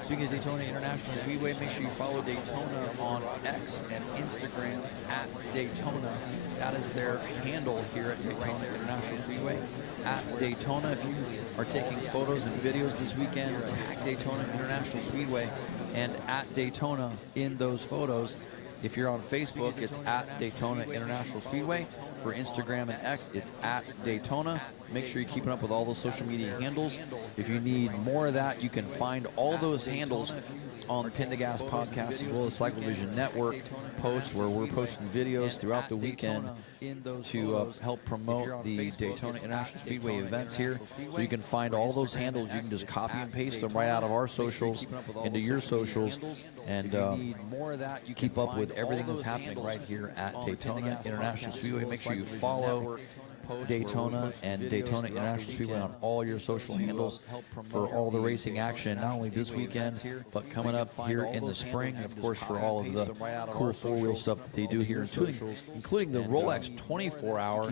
Speaking of Daytona International Speedway, make sure you follow Daytona on X and Instagram at Daytona. That is their handle here at Daytona International Speedway, at Daytona. If you are taking photos and videos this weekend, tag Daytona International Speedway and at Daytona in those photos. If you're on Facebook, it's at Daytona International Speedway. For Instagram and X, it's at Daytona. Make sure you're keeping up with all those social media handles. If you need more of that, you can find all those handles on the Pin the Gas podcast as well as Cycle Vision Network posts where we're posting videos throughout the weekend to help promote the Daytona International Speedway events here. So you can find all those handles. You can just copy and paste them right out of our socials into your socials and keep up with everything that's happening right here at Daytona International Speedway. Make sure you follow, Daytona and Daytona International Speedway on all your social handles for all the racing action, not only this weekend, but coming up here in the spring, and of course for all of the cool four-wheel stuff that they do here, including the Rolex 24-hour,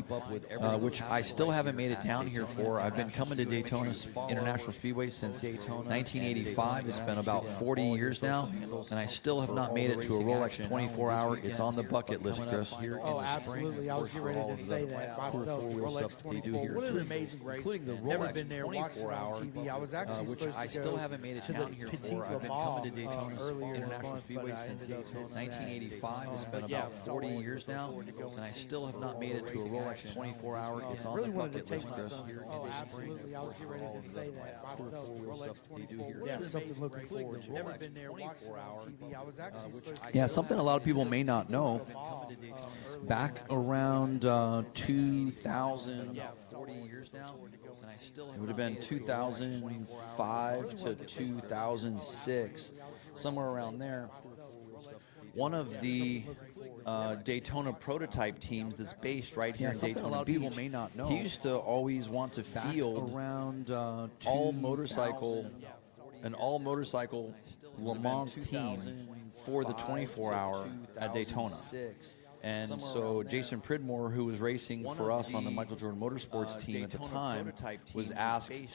which I still haven't made it down here for. I've been coming to Daytona International Speedway since 1985. It's been about 40 years now, and I still have not made it to a Rolex 24-hour. It's on the bucket list, Chris. Oh, absolutely. I was getting ready to say that myself. The Rolex 24. What an amazing race. Never been there, watched it on TV. I was actually which supposed I to still go haven't made it to down the here Petit for. I've been coming to Daytona earlier in the International month, Speedway but I since ended up missing that. 1985. It's been Yeah, about it's 40 always years now, looking forward to going and I and still have not made it to a Rolex 24-hour. It's on really the wanted to bucket take list, my Chris. son. Oh, absolutely. I was getting ready to say that myself. The Rolex 24. Yeah, something looking forward to. Never been there, watched it on TV. I was actually supposed to Yeah, something a lot of people may not know. Back around 2000, it would have been 2005 to 2006, somewhere around there. One of the Daytona prototype teams that's based right here in Daytona a lot of Beach. people may not know. He used to always want to field around all motorcycle Le Mans team for the 24-hour at Daytona. And so Jason Pridmore, who was racing for us on the Michael Jordan Motorsports team at the time, was asked to